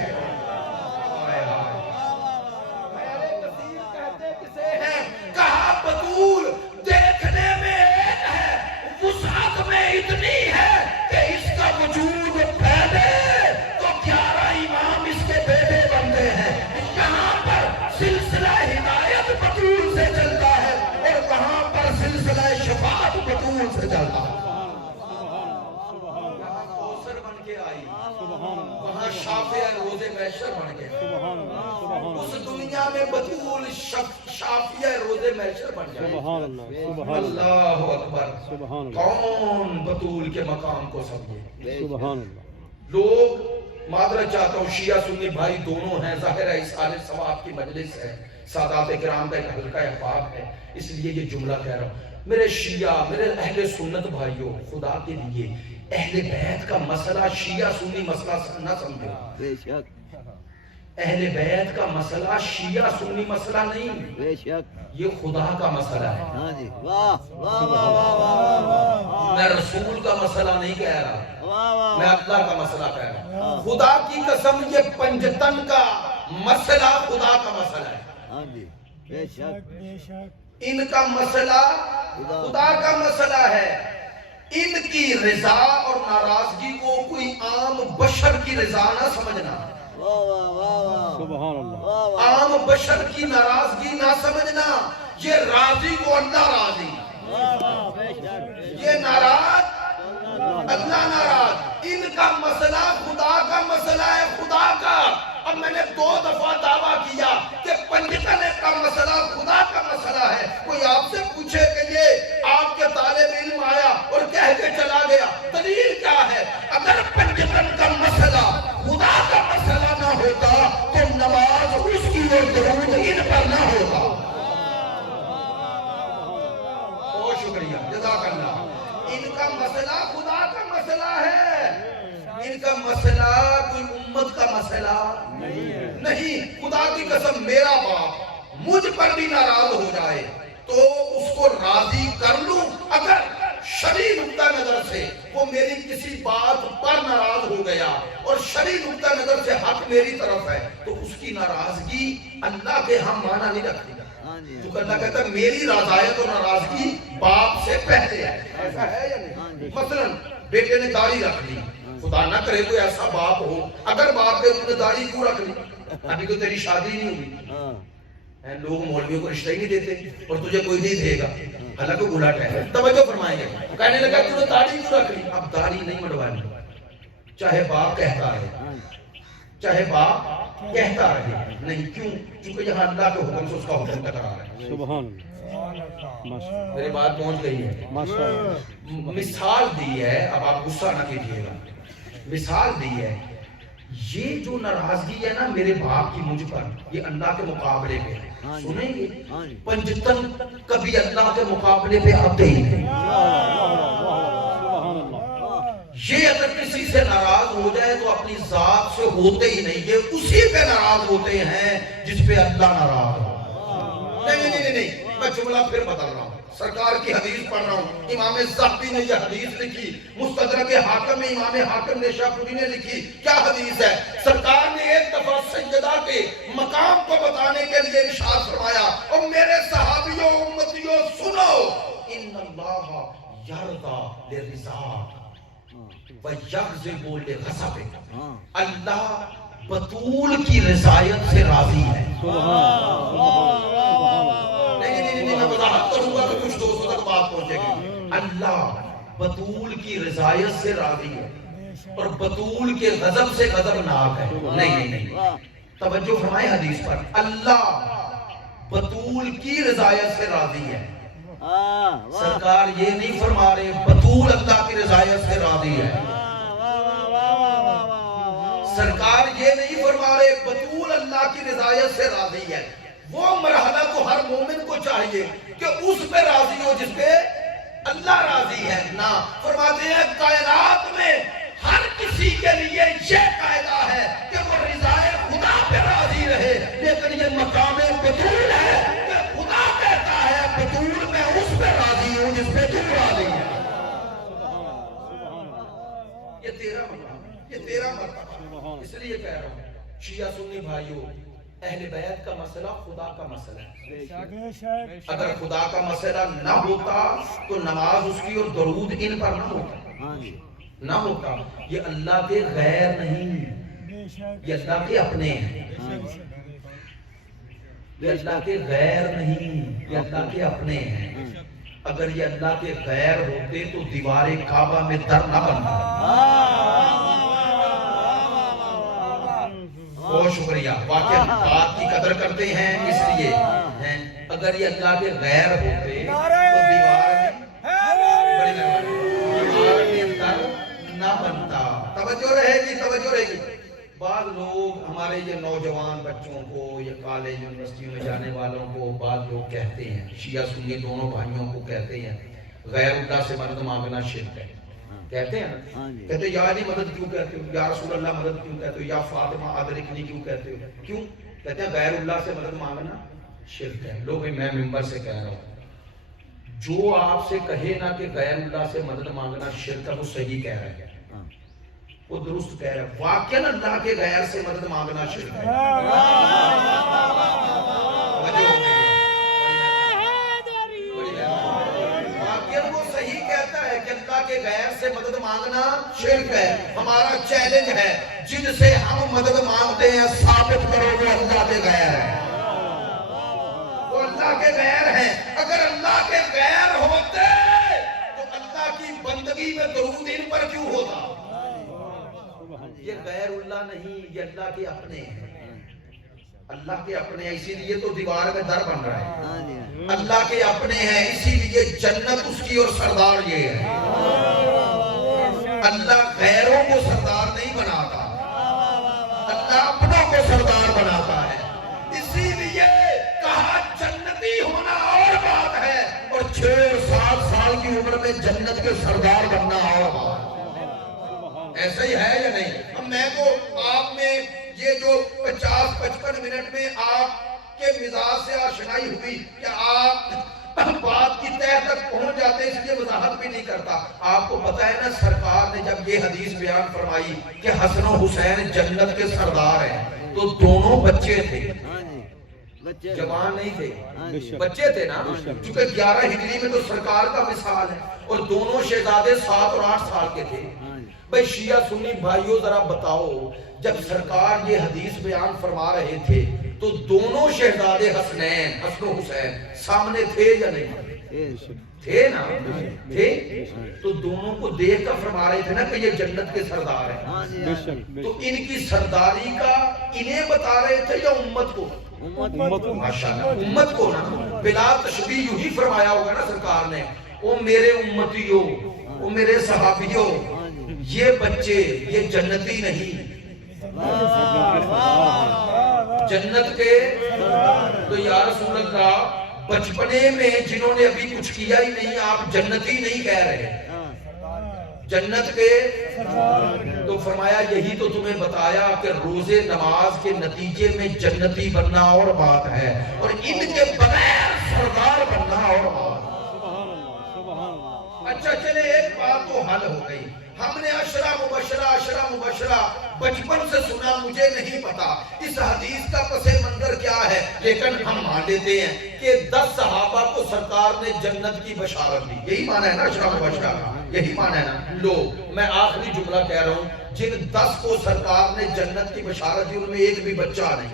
خیر کثیر کہتے کسے ہیں؟ کہا بطول دیکھنے میں ایک ہے, وسعت میں اتنی ہے کہ اس کا وجود پھیلے تو 11 امام اس کے بیٹے بنتے ہیں. یہاں پر سلسلہ ہدایت بطول سے چلتا ہے اور وہاں پر سلسلہ شفاعت بطول سے چلتا ہے. یہاں کوثر بن کے آئی, وہاں شافع روز محشر بن گئے. اس دنیا میں بطول شافع روز محشر بن جائے. سبحان اللہ. اللہ اکبر. سبحان اللہ. کون بطول کے مقام کو سمجھے؟ سبحان اللہ. لوگ, معذرت چاہتا ہوں, شیعہ سنی بھائی دونوں ہیں, ظاہر ہے اس سال ثواب کی مجلس ہے, سادات کرام کا ایک حلقہ احباب ہے, اس لیے یہ جملہ کہہ رہا ہوں. میرے شیعہ, میرے اہل سنت بھائیوں, خدا کے لیے اہل بیت کا مسئلہ شیعہ سنی مسئلہ نہ سمجھو. اہل بیت کا مسئلہ شیعہ سنی مسئلہ نہیں، بے شک یہ خدا کا مسئلہ ہے. ہاں جی واہ واہ واہ واہ واہ میں رسول کا مسئلہ نہیں کہہ رہا، واہ واہ میں اللہ کا مسئلہ کہہ رہا ہوں. خدا کی قسم یہ پنجتن کا مسئلہ خدا کا مسئلہ ہے. ہاں جی بے شک ان کا مسئلہ خدا کا مسئلہ ہے. ان کی رضا اور ناراضگی کو کوئی عام بشر کی رضا نہ سمجھنا، واہ واہ واہ واہ سبحان اللہ. واہ واہ عام بشر کی ناراضگی نہ سمجھنا. یہ راضی کو اللہ راضی، واہ بے شک یہ ناراض اللہ ناراض. ان کا مسئلہ خدا کا مسئلہ ہے، خدا کا. اب میں نے 2 دفعہ دعویٰ کیا کہ پنجتن کا مسئلہ خدا کا مسئلہ ہے. کوئی آپ سے پوچھے کہ یہ آپ کے طالب علم آیا اور کہہ کے چلا گیا، دلیل کیا ہے؟ اگر پنجتن کا مسئلہ خدا کا مسئلہ نہ ہوتا تو نماز اس کی اور درود ان پر نہ ہوتا. بہت شکریہ، جزاک اللہ. ان کا مسئلہ خدا کا مسئلہ ہے، ان کا مسئلہ کوئی امت کا مسئلہ نہیں. خدا کی قسم میرا باپ مجھ پر بھی ناراض ہو جائے تو اس کو راضی کر لوں. اگر شرعی نقطہ نظر سے وہ میری کسی بات پر ناراض ہو گیا اور شرعی نقطہ نظر سے حق میری طرف ہے تو اس کی ناراضگی اللہ کے ہم معنی نہیں رکھتی. تو اللہ کہتا ہے میری رضایت اور ناراضگی باپ سے پہلے ہے. ایسا ہے یا نہیں؟ مثلا بیٹے نے داڑھی رکھ لی، خدا نہ کرے کوئی ایسا باپ ہو، اگر باپ نے تم نے داڑھی کیوں رکھ لی؟ ابھی تو تیری شادی نہیں ہوئی. لوگ مولویوں کو رشتہ ہی نہیں دیتے اور تجھے کوئی نہیں دے گا، حالانکہ گھلاٹ ہے. توجہ فرمائیں گے. کہنے لگا تم نے داڑھی کیوں رکھ لی؟ اب داڑھی نہیں منڈوانی، چاہے باپ کہتا ہے، چاہے باپ کہتا رہے. نہیں کیوں؟ کیونکہ یہاں اللہ کے حکم سے اس کا حکم ٹکرا رہا ہے. سبحان اللہ. میری بات پہنچ گئی ہے. ماشاء اللہ. مثال دی ہے، اب آپ غصہ نہ کیجیے گا. مثال دی ہے، یہ جو ناراضگی ہے نا میرے باپ کی مجھ پر، یہ اللہ کے مقابلے پہ ہے. سنیں گے پنجتن کبھی اللہ کے مقابلے پہ آتے ہی نہیں. یہ اگر کسی سے ناراض ہو جائے تو اپنی ذات سے ہوتے ہی نہیں، یہ اسی پہ ناراض ہوتے ہیں جس پہ اللہ ناراض ہو. نہیں میں جملہ پھر بتا رہا ہوں. سرکار کی حدیث پڑھ رہا ہوں. امام زہبی نے یہ حدیث لکھی، مستدرک حاکم میں امام حاکم نیشاپوری نے لکھی. کیا حدیث ہے؟ سرکار نے ایک دفعہ سیدہ کے مقام کو بتانے کے لیے ارشاد فرمایا، اور میرے صحابیوں امتیوں سنو، ان اللہ یرضی لرضاک وَيَغْضِبُ لِغَضَبِكَ. اللہ بطول کی رضایت سے راضی ہے. نہیں میں وضاحت کروں گا تو کچھ دوستوں تک بات پہنچے گی. اللہ بطول کی رضایت سے راضی ہے اور بطول کے غضب سے غضبناک ہے. نہیں توجہ فرمائے حدیث پر. اللہ بطول کی رضایت سے راضی ہے. سرکار یہ نہیں فرما رہے بطول اللہ کی رضایت سے راضی ہے. سرکار یہ نہیں فرما رہے بطول اللہ کی رضایت سے راضی ہے. وہ مرحلہ تو ہر مومن کو چاہیے کہ اس پہ راضی ہو جس پہ اللہ راضی ہے. نہ فرماتے ہیں کائنات میں ہر کسی کے لیے یہ قاعدہ ہے کہ وہ رضائے خدا پہ راضی رہے، لیکن یہ مقام بطول ہے کہ خدا کہتا ہے بطول میں اس پہ راضی ہوں جس پہ تم راضی ہے. یہ تیرا مقام، یہ تیرا مرتبہ. اس لیے کہہ رہا ہوں شیعہ سنی بھائیوں، اہل بیت کا مسئلہ خدا کا مسئلہ ہے. اگر خدا کا مسئلہ نہ ہوتا تو نماز اس کی اور درود ان پر نہ ہوتا. یہ اللہ کے غیر نہیں، یہ اللہ کے اپنے ہیں. یہ اللہ کے غیر نہیں، یہ اللہ کے اپنے ہیں. اگر یہ اللہ کے غیر ہوتے تو دیوار کعبہ میں در نہ بنتا. بہت شکریہ، واقعی بات کی قدر کرتے ہیں اس لیے. اگر یہ اللہ کے غیر ہوتے تو دیوار میں در نہ بنتا. توجہ رہے گی. بعض لوگ ہمارے یہ نوجوان بچوں کو، یہ کالج یونیورسٹیوں میں جانے والوں کو بعض لوگ کہتے ہیں، شیعہ سنی دونوں بھائیوں کو کہتے ہیں غیر اللہ سے مدد مانگنا شرک ہے. کہتے ہیں نا، کہتے یا علی مدد کیوں کہتے ہو، یا رسول اللہ مدد کیوں کہتے ہو، یا فاطمہ ادرکنی کیوں کہتے ہو، کیوں کہتے ہیں غیر اللہ سے مدد مانگنا شرک ہے. لو بھائی میں ممبر سے کہہ رہا ہوں، جو آپ سے کہے نا کہ غیر اللہ سے مدد مانگنا شرک ہے، وہ صحیح کہہ رہا ہے، وہ درست کہہ رہا ہے. واقعاً اللہ کے غیر سے مدد مانگنا شرک ہے. واقعاً وہ صحیح کہتا ہے کہ اللہ کے غیر سے مدد مانگنا شرک ہے. ہمارا چیلنج ہے جن سے ہم مدد مانگتے ہیں ثابت کرو وہ اللہ کے غیر ہے، وہ اللہ کے غیر ہیں. اگر اللہ کے غیر ہوتے تو اللہ کی بندگی میں درود ان پر کیوں ہوتا؟ یہ غیر اللہ نہیں، یہ اللہ کے اپنے ہیں. اللہ کے اپنے ہیں، اسی لیے تو دیوار میں در بن رہا ہے. اللہ کے اپنے ہیں، اسی لیے جنت اس کی اور سردار یہ ہے. اللہ غیروں کو سردار نہیں بناتا، اللہ اپنوں کو سردار بناتا ہے. اسی لیے کہا جنتی ہونا اور بات ہے اور 6-7 سال کی عمر میں جنت کے سردار بننا اور بات ہے. ایسا ہی ہے یا نہیں؟ اب میں تو آپ میں یہ جو 50-55 منٹ میں آپ کے مزاج سے آشنائی ہوئی کہ آپ بات کی تہہ تک پہنچ جاتے ہیں، اس لیے وضاحت بھی نہیں کرتا. آپ کو پتا ہے نا سرکار نے جب یہ حدیث بیان فرمائی کہ حسن و حسین جنت کے سردار ہیں تو دونوں بچے تھے، جوان نہیں تھے، بچے تھے نا، چونکہ 11 ہجری میں تو سرکار کا مثال ہے اور دونوں شہزادے 7 اور 8 سال کے تھے. بھئی شیعہ سنی بھائیوں ذرا بتاؤ، جب سرکار یہ حدیث بیان فرما رہے تھے تو دونوں شہزادے حسنین حسن و حسین سامنے تھے یا نہیں تھے نا؟ تھے. تو دونوں کو دیکھ کر فرما رہے تھے نا کہ یہ جنت کے سردار ہیں. تو ان کی سرداری کا انہیں بتا رہے تھے یا امت کو؟ ماشاءاللہ امت کو نا. بلا تشبیہ یوں ہی فرمایا ہوگا نا سرکار نے، او میرے امتیوں، او میرے صحابیوں، یہ بچے یہ جنتی نہیں، جنت کے. تو یا رسول اللہ بچپنے میں جنہوں نے ابھی کچھ کیا ہی نہیں آپ جنتی نہیں کہہ رہے، جنت کے. تو فرمایا یہی تو تمہیں بتایا کہ روزے نماز کے نتیجے میں جنتی بننا اور بات ہے اور ان کے بغیر سردار بننا اور بات. اچھا چلے ایک بات تو حل ہو گئی. ہم نے عشرہ مبشرہ بچپن سے سنا، مجھے نہیں پتا اس حدیث کا پس منظر کیا ہے، لیکن ہم مان لیتے ہیں کہ 10 صحابہ کو سرکار نے جنت کی بشارت دی. یہی معنی ہے نا عشرہ مبشرہ کا، یہی معنی ہے نا. لو میں آخری جملہ کہہ رہا ہوں، جن 10 کو سرکار نے جنت کی بشارت دی ان میں ایک بھی بچہ نہیں،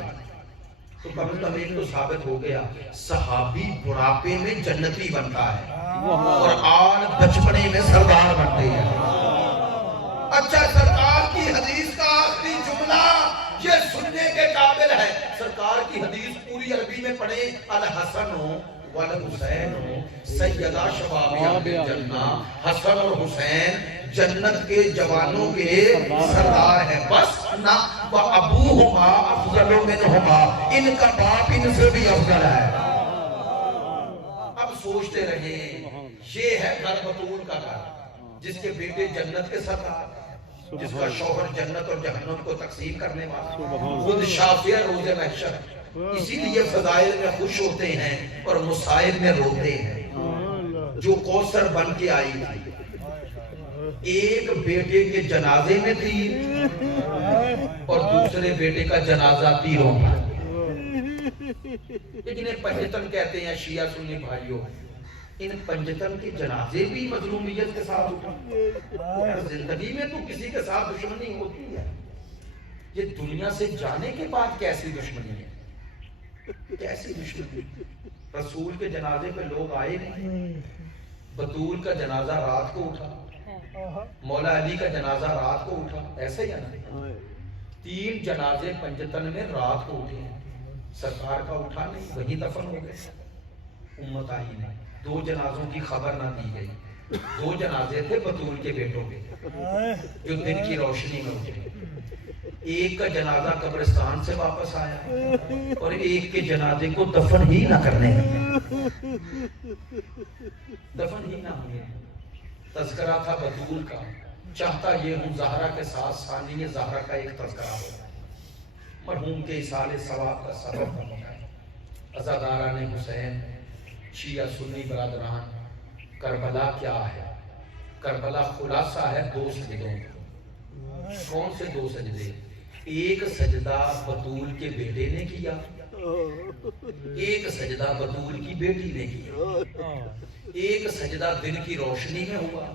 تو کم از کم ایک تو ثابت ہو گیا صحابی بڑھاپے میں جنتی بنتا ہے اور آن بچپنے میں سردار بنتے ہیں. اچھا سرکار کی حدیث کا آخری جملہ یہ سننے کے قابل ہے. سرکار کی حدیث پوری عربی میں پڑھیں، الحسن والحسین سیدہ شباب الجنہ. حسن اور حسین جنت کے جوانوں کے سردار ہیں. بس نہ ابوہما افضل منہما، ان کا باپ ان سے بھی افضل ہے. اب سوچتے رہیں یہ ہے گھر بطول کا گھر جس کے بیٹے جنت کے سردار، جس کا شوہر جنت اور جہنم کو تقسیم کرنے والا، خود شافیہ روز محشر. اسی لیے فضائل میں خوش ہوتے ہیں اور مسائل میں روتے ہیں. جو کوثر بن کے آئی تھی، ایک بیٹے کے جنازے میں تھی اور دوسرے بیٹے کا جنازہ تیروں پر. لیکن پنجتن کہتے ہیں شیعہ سنی بھائیوں، ان پنجتن کے جنازے بھی مظلومیت کے ساتھ اٹھا. زندگی میں تو کسی کے ساتھ دشمنی ہوتی ہے، یہ دنیا سے جانے کے بعد کیسی دشمنی ہے، کیسی دشمنی. رسول کے جنازے پہ لوگ آئے نہیں، بطول کا جنازہ رات کو اٹھا، مولا علی کا جنازہ رات کو اٹھا. ایسا ہی ہے نا، 3 جنازے پنجتن میں رات کو اٹھے، سرکار کا اٹھا نہیں، وہی دفن ہو گئے. امت آئی نہیں، 2 جنازوں کی خبر نہ دی گئی. 2 جنازے تھے بطول کے بیٹوں کے جو دن کی روشنی میں اٹھے. ایک کا جنازہ قبرستان سے واپس آیا اور ایک کے جنازے کو دفن ہی نہ کرنے، دفن ہی نہ ہوئے. تذکرہ تھا بطول کا، چاہتا یہ ہوں زہرا کے ساتھ ثانی زہرا کا ایک تذکرہ ہو، مرحوم کے اصال ثواب کا سبب بن جائے۔ عزاداران حسین، شیعہ سنی برادران، کربلا کیا ہے؟ کربلا خلاصہ ہے دو سجدوں کا۔ کون سے دو سجدے؟ ایک سجدہ بطول کے بیٹے نے کیا، ایک سجدہ بطول کی بیٹی نے کیا، ایک سجدہ دن کی روشنی میں ہوا،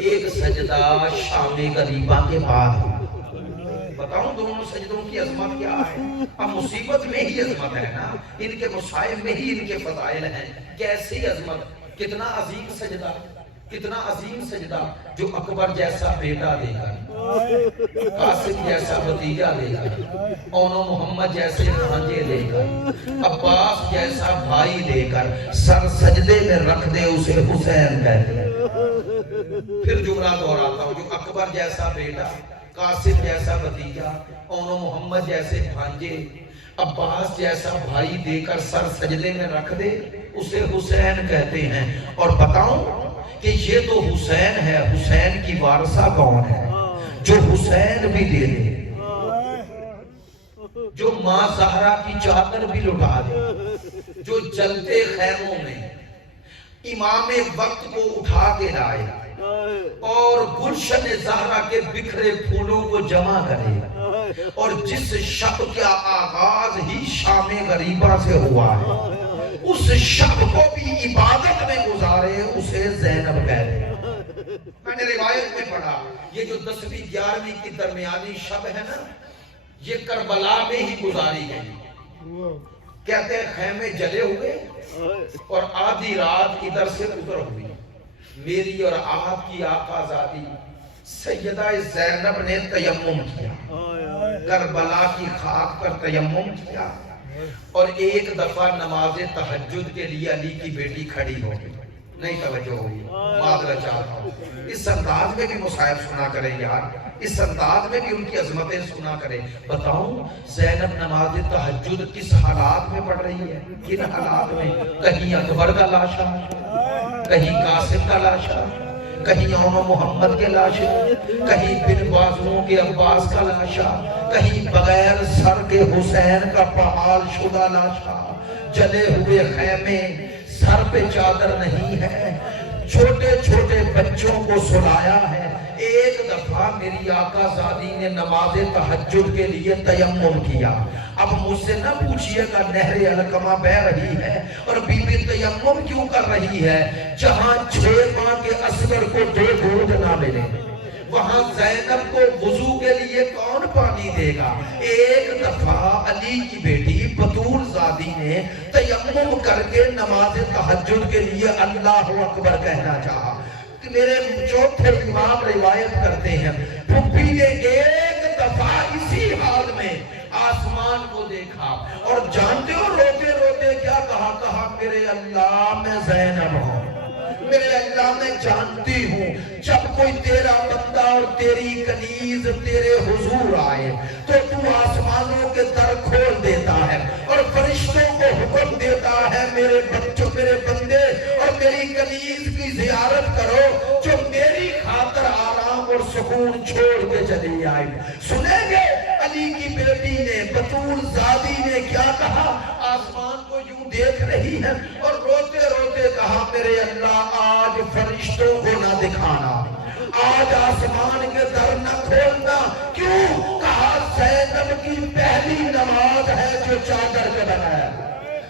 ایک سجدہ شام غریبہ کے بعد ہوا۔ بتاؤں دونوں سجدوں کی عظمت کیا ہے؟ اب مصیبت میں ہی عظمت ہے نا، ان کے مصائب میں ہی ان کے فضائل ہیں۔ کیسی عظمت، کتنا عظیم سجدہ، کتنا عظیم سجدہ، جو اکبر جیسا بیٹا دے کر، قاسم جیسا بھتیجا لے کر، اونو محمد جیسے بھانجے لے کر، عباس جیسا بھائی لے کر سر سجدے میں رکھ دے، اسے حسین کہتے ہیں۔ پھر جملہ دہراتا ہوں، جو اکبر جیسا بیٹا، قاسم جیسا بھتیجا، اونو محمد جیسے بھانجے، عباس جیسا بھائی دے کر سر سجدے میں رکھ دے، اسے حسین کہتے ہیں۔ اور بتاؤں کہ یہ تو حسین ہے، حسین کی وارثہ کون ہے؟ جو حسین بھی دے دے، جو ماں زہرا کی چادر بھی لٹا دے، جو جلتے خیموں میں امام وقت کو اٹھا کے لائے اور گلشن زہرا کے بکھرے پھولوں کو جمع کرے، اور جس شب کا آغاز ہی شام غریبہ سے ہوا ہے، اس شب کو بھی عبادت میں گزارے، اسے زینب کہتے ہیں۔ میں نے روایت میں پڑھا، یہ جو 10ویں 11ویں کی درمیانی شب ہے نا، یہ کربلا میں ہی گزاری گئی۔ کہتے ہیں خیمے جلے ہوئے اور آدھی رات ادھر سے ادھر ہوئی، میری اور آپ کی آقا زادی سیدہ زینب نے تیمم کیا، کربلا کی خاک پر تیمم کیا، اور ایک دفعہ نماز تہجد کے لیے علی کی بیٹی کھڑی ہو گئی، نہیں توجہ ہوئی، معذرت چاہتا ہوں۔ اس انداز میں بھی مصائب سنا کریں یار، اس انداز میں بھی ان کی عظمتیں سنا کریں۔ بتاؤں زینب نماز تہجد کس حالات میں پڑھ رہی ہے؟ کن حالات میں؟ کہیں اکبر کا لاشا، کہیں قاسم کا لاشا، کہیں اونو محمد کے لاشا، کہیں بن بازوؤں کے عباس کا لاشا، کہیں بغیر سر کے حسین کا پہال شدہ لاشا، جلے ہوئے خیمے، سر پہ چادر نہیں ہے، چھوٹے چھوٹے بچوں کو سلایا ہے۔ ایک دفعہ میری آقا زادی نے نماز تہجد کے لیے تیمم کیا۔ اب مجھ سے نہ پوچھئے گا نہر علقمہ بہ رہی ہے اور بی بی تیمم کیوں کر رہی ہے؟ جہاں 6 ماہ کے اصغر کو 2 گھونٹ نہ ملے، وہاں زینب کو وضو کے لیے کون پانی دے گا؟ ایک دفعہ علی کی بیٹی بطول زادی نے تیمم کر کے نماز تہجد کے لیے اللہ اکبر کہنا چاہا۔ میرے چوتھے امام روایت کرتے ہیں، پھپھی نے ایک دفعہ اسی حال میں آسمان کو دیکھا اور جانتے ہو روتے روتے کیا کہا؟ میرے اللہ میں زینب ہوں، میرے اللہ میں جانتی ہوں جب کوئی تیرا بندہ اور تیری کنیز تیرے حضور آئے تو تو آسمانوں کے در کھول دیتا ہے اور فرشتوں کو حکم دیتا ہے میرے بچوں، میرے بندے اور میری کنیز کی زیارت کرو جو میری خاطر آرام اور سکون چھوڑ کے چلی آئی۔ سنیں گے علی کی بیٹی نے بطول زادی نے کیا کہا؟ آسمان کو یوں دیکھ رہی ہے اور روتے روتے کہا میرے اللہ آج فرشتوں کو نہ دکھانا، آج آسمان کے در نہ کھولنا۔ کیوں؟ کہا زینب کی پہلی نماز ہے جو چادر کے بنایا،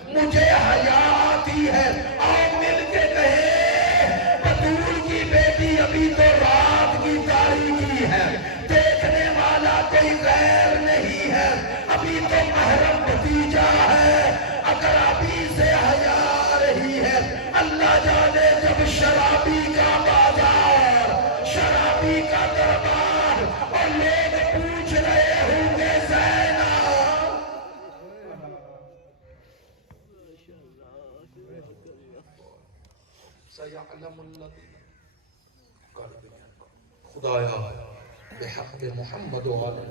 مجھے حیا آتی ہے، آؤ مل کے کہیں بطول کی بیٹی ابھی تو رات کی تاریکی ہے، دیکھنے والا کوئی غیر نہیں ہے، ابھی تو محرم بھتیجا ہے، اگر ابھی سے حیا آ رہی ہے اللہ جانے جب شرابی کا بازار، شرابی کا دربار اور لوگ پوچھ رہے ہوں گے زینب سیعلم الذین خدایا بحق محمد و آلہ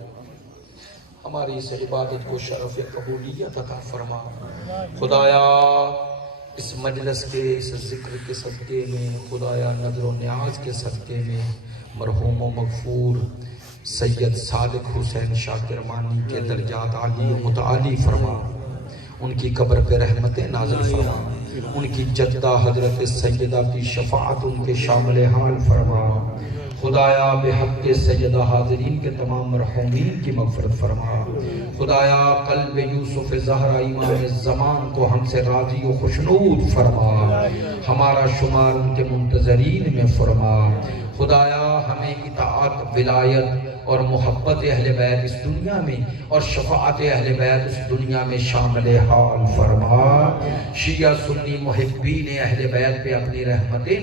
ہماری اس عبادت کو شرف قبولیت عطا فرما۔ خدایا اس مجلس کے اس ذکر کے صدقے میں خدایا نظر و نیاز کے صدقے میں مرحوم و مغفور سید صادق حسین شاہ کرمانی کے درجات عالی و متعالی فرما، ان کی قبر پہ رحمتیں نازل فرما، ان کی جدہ حضرت سیدہ کی شفاعت ان کے شامل حال فرما، خدایا بحق سیدہ حاضرین کے تمام مرحومین کی مغفرت فرما، خدایا قلب یوسف زہرا امام زمان کو ہم سے راضی و خوشنود فرما، ہمارا شمار ان کے منتظرین میں فرما، خدایا ہمیں اطاعت ولایت اور محبت اہل بیت اس دنیا میں اور شفاعت اہل بیت اس دنیا میں شامل حال فرما، شیعہ سنی محبین اہل بیت پہ اپنی رحمتیں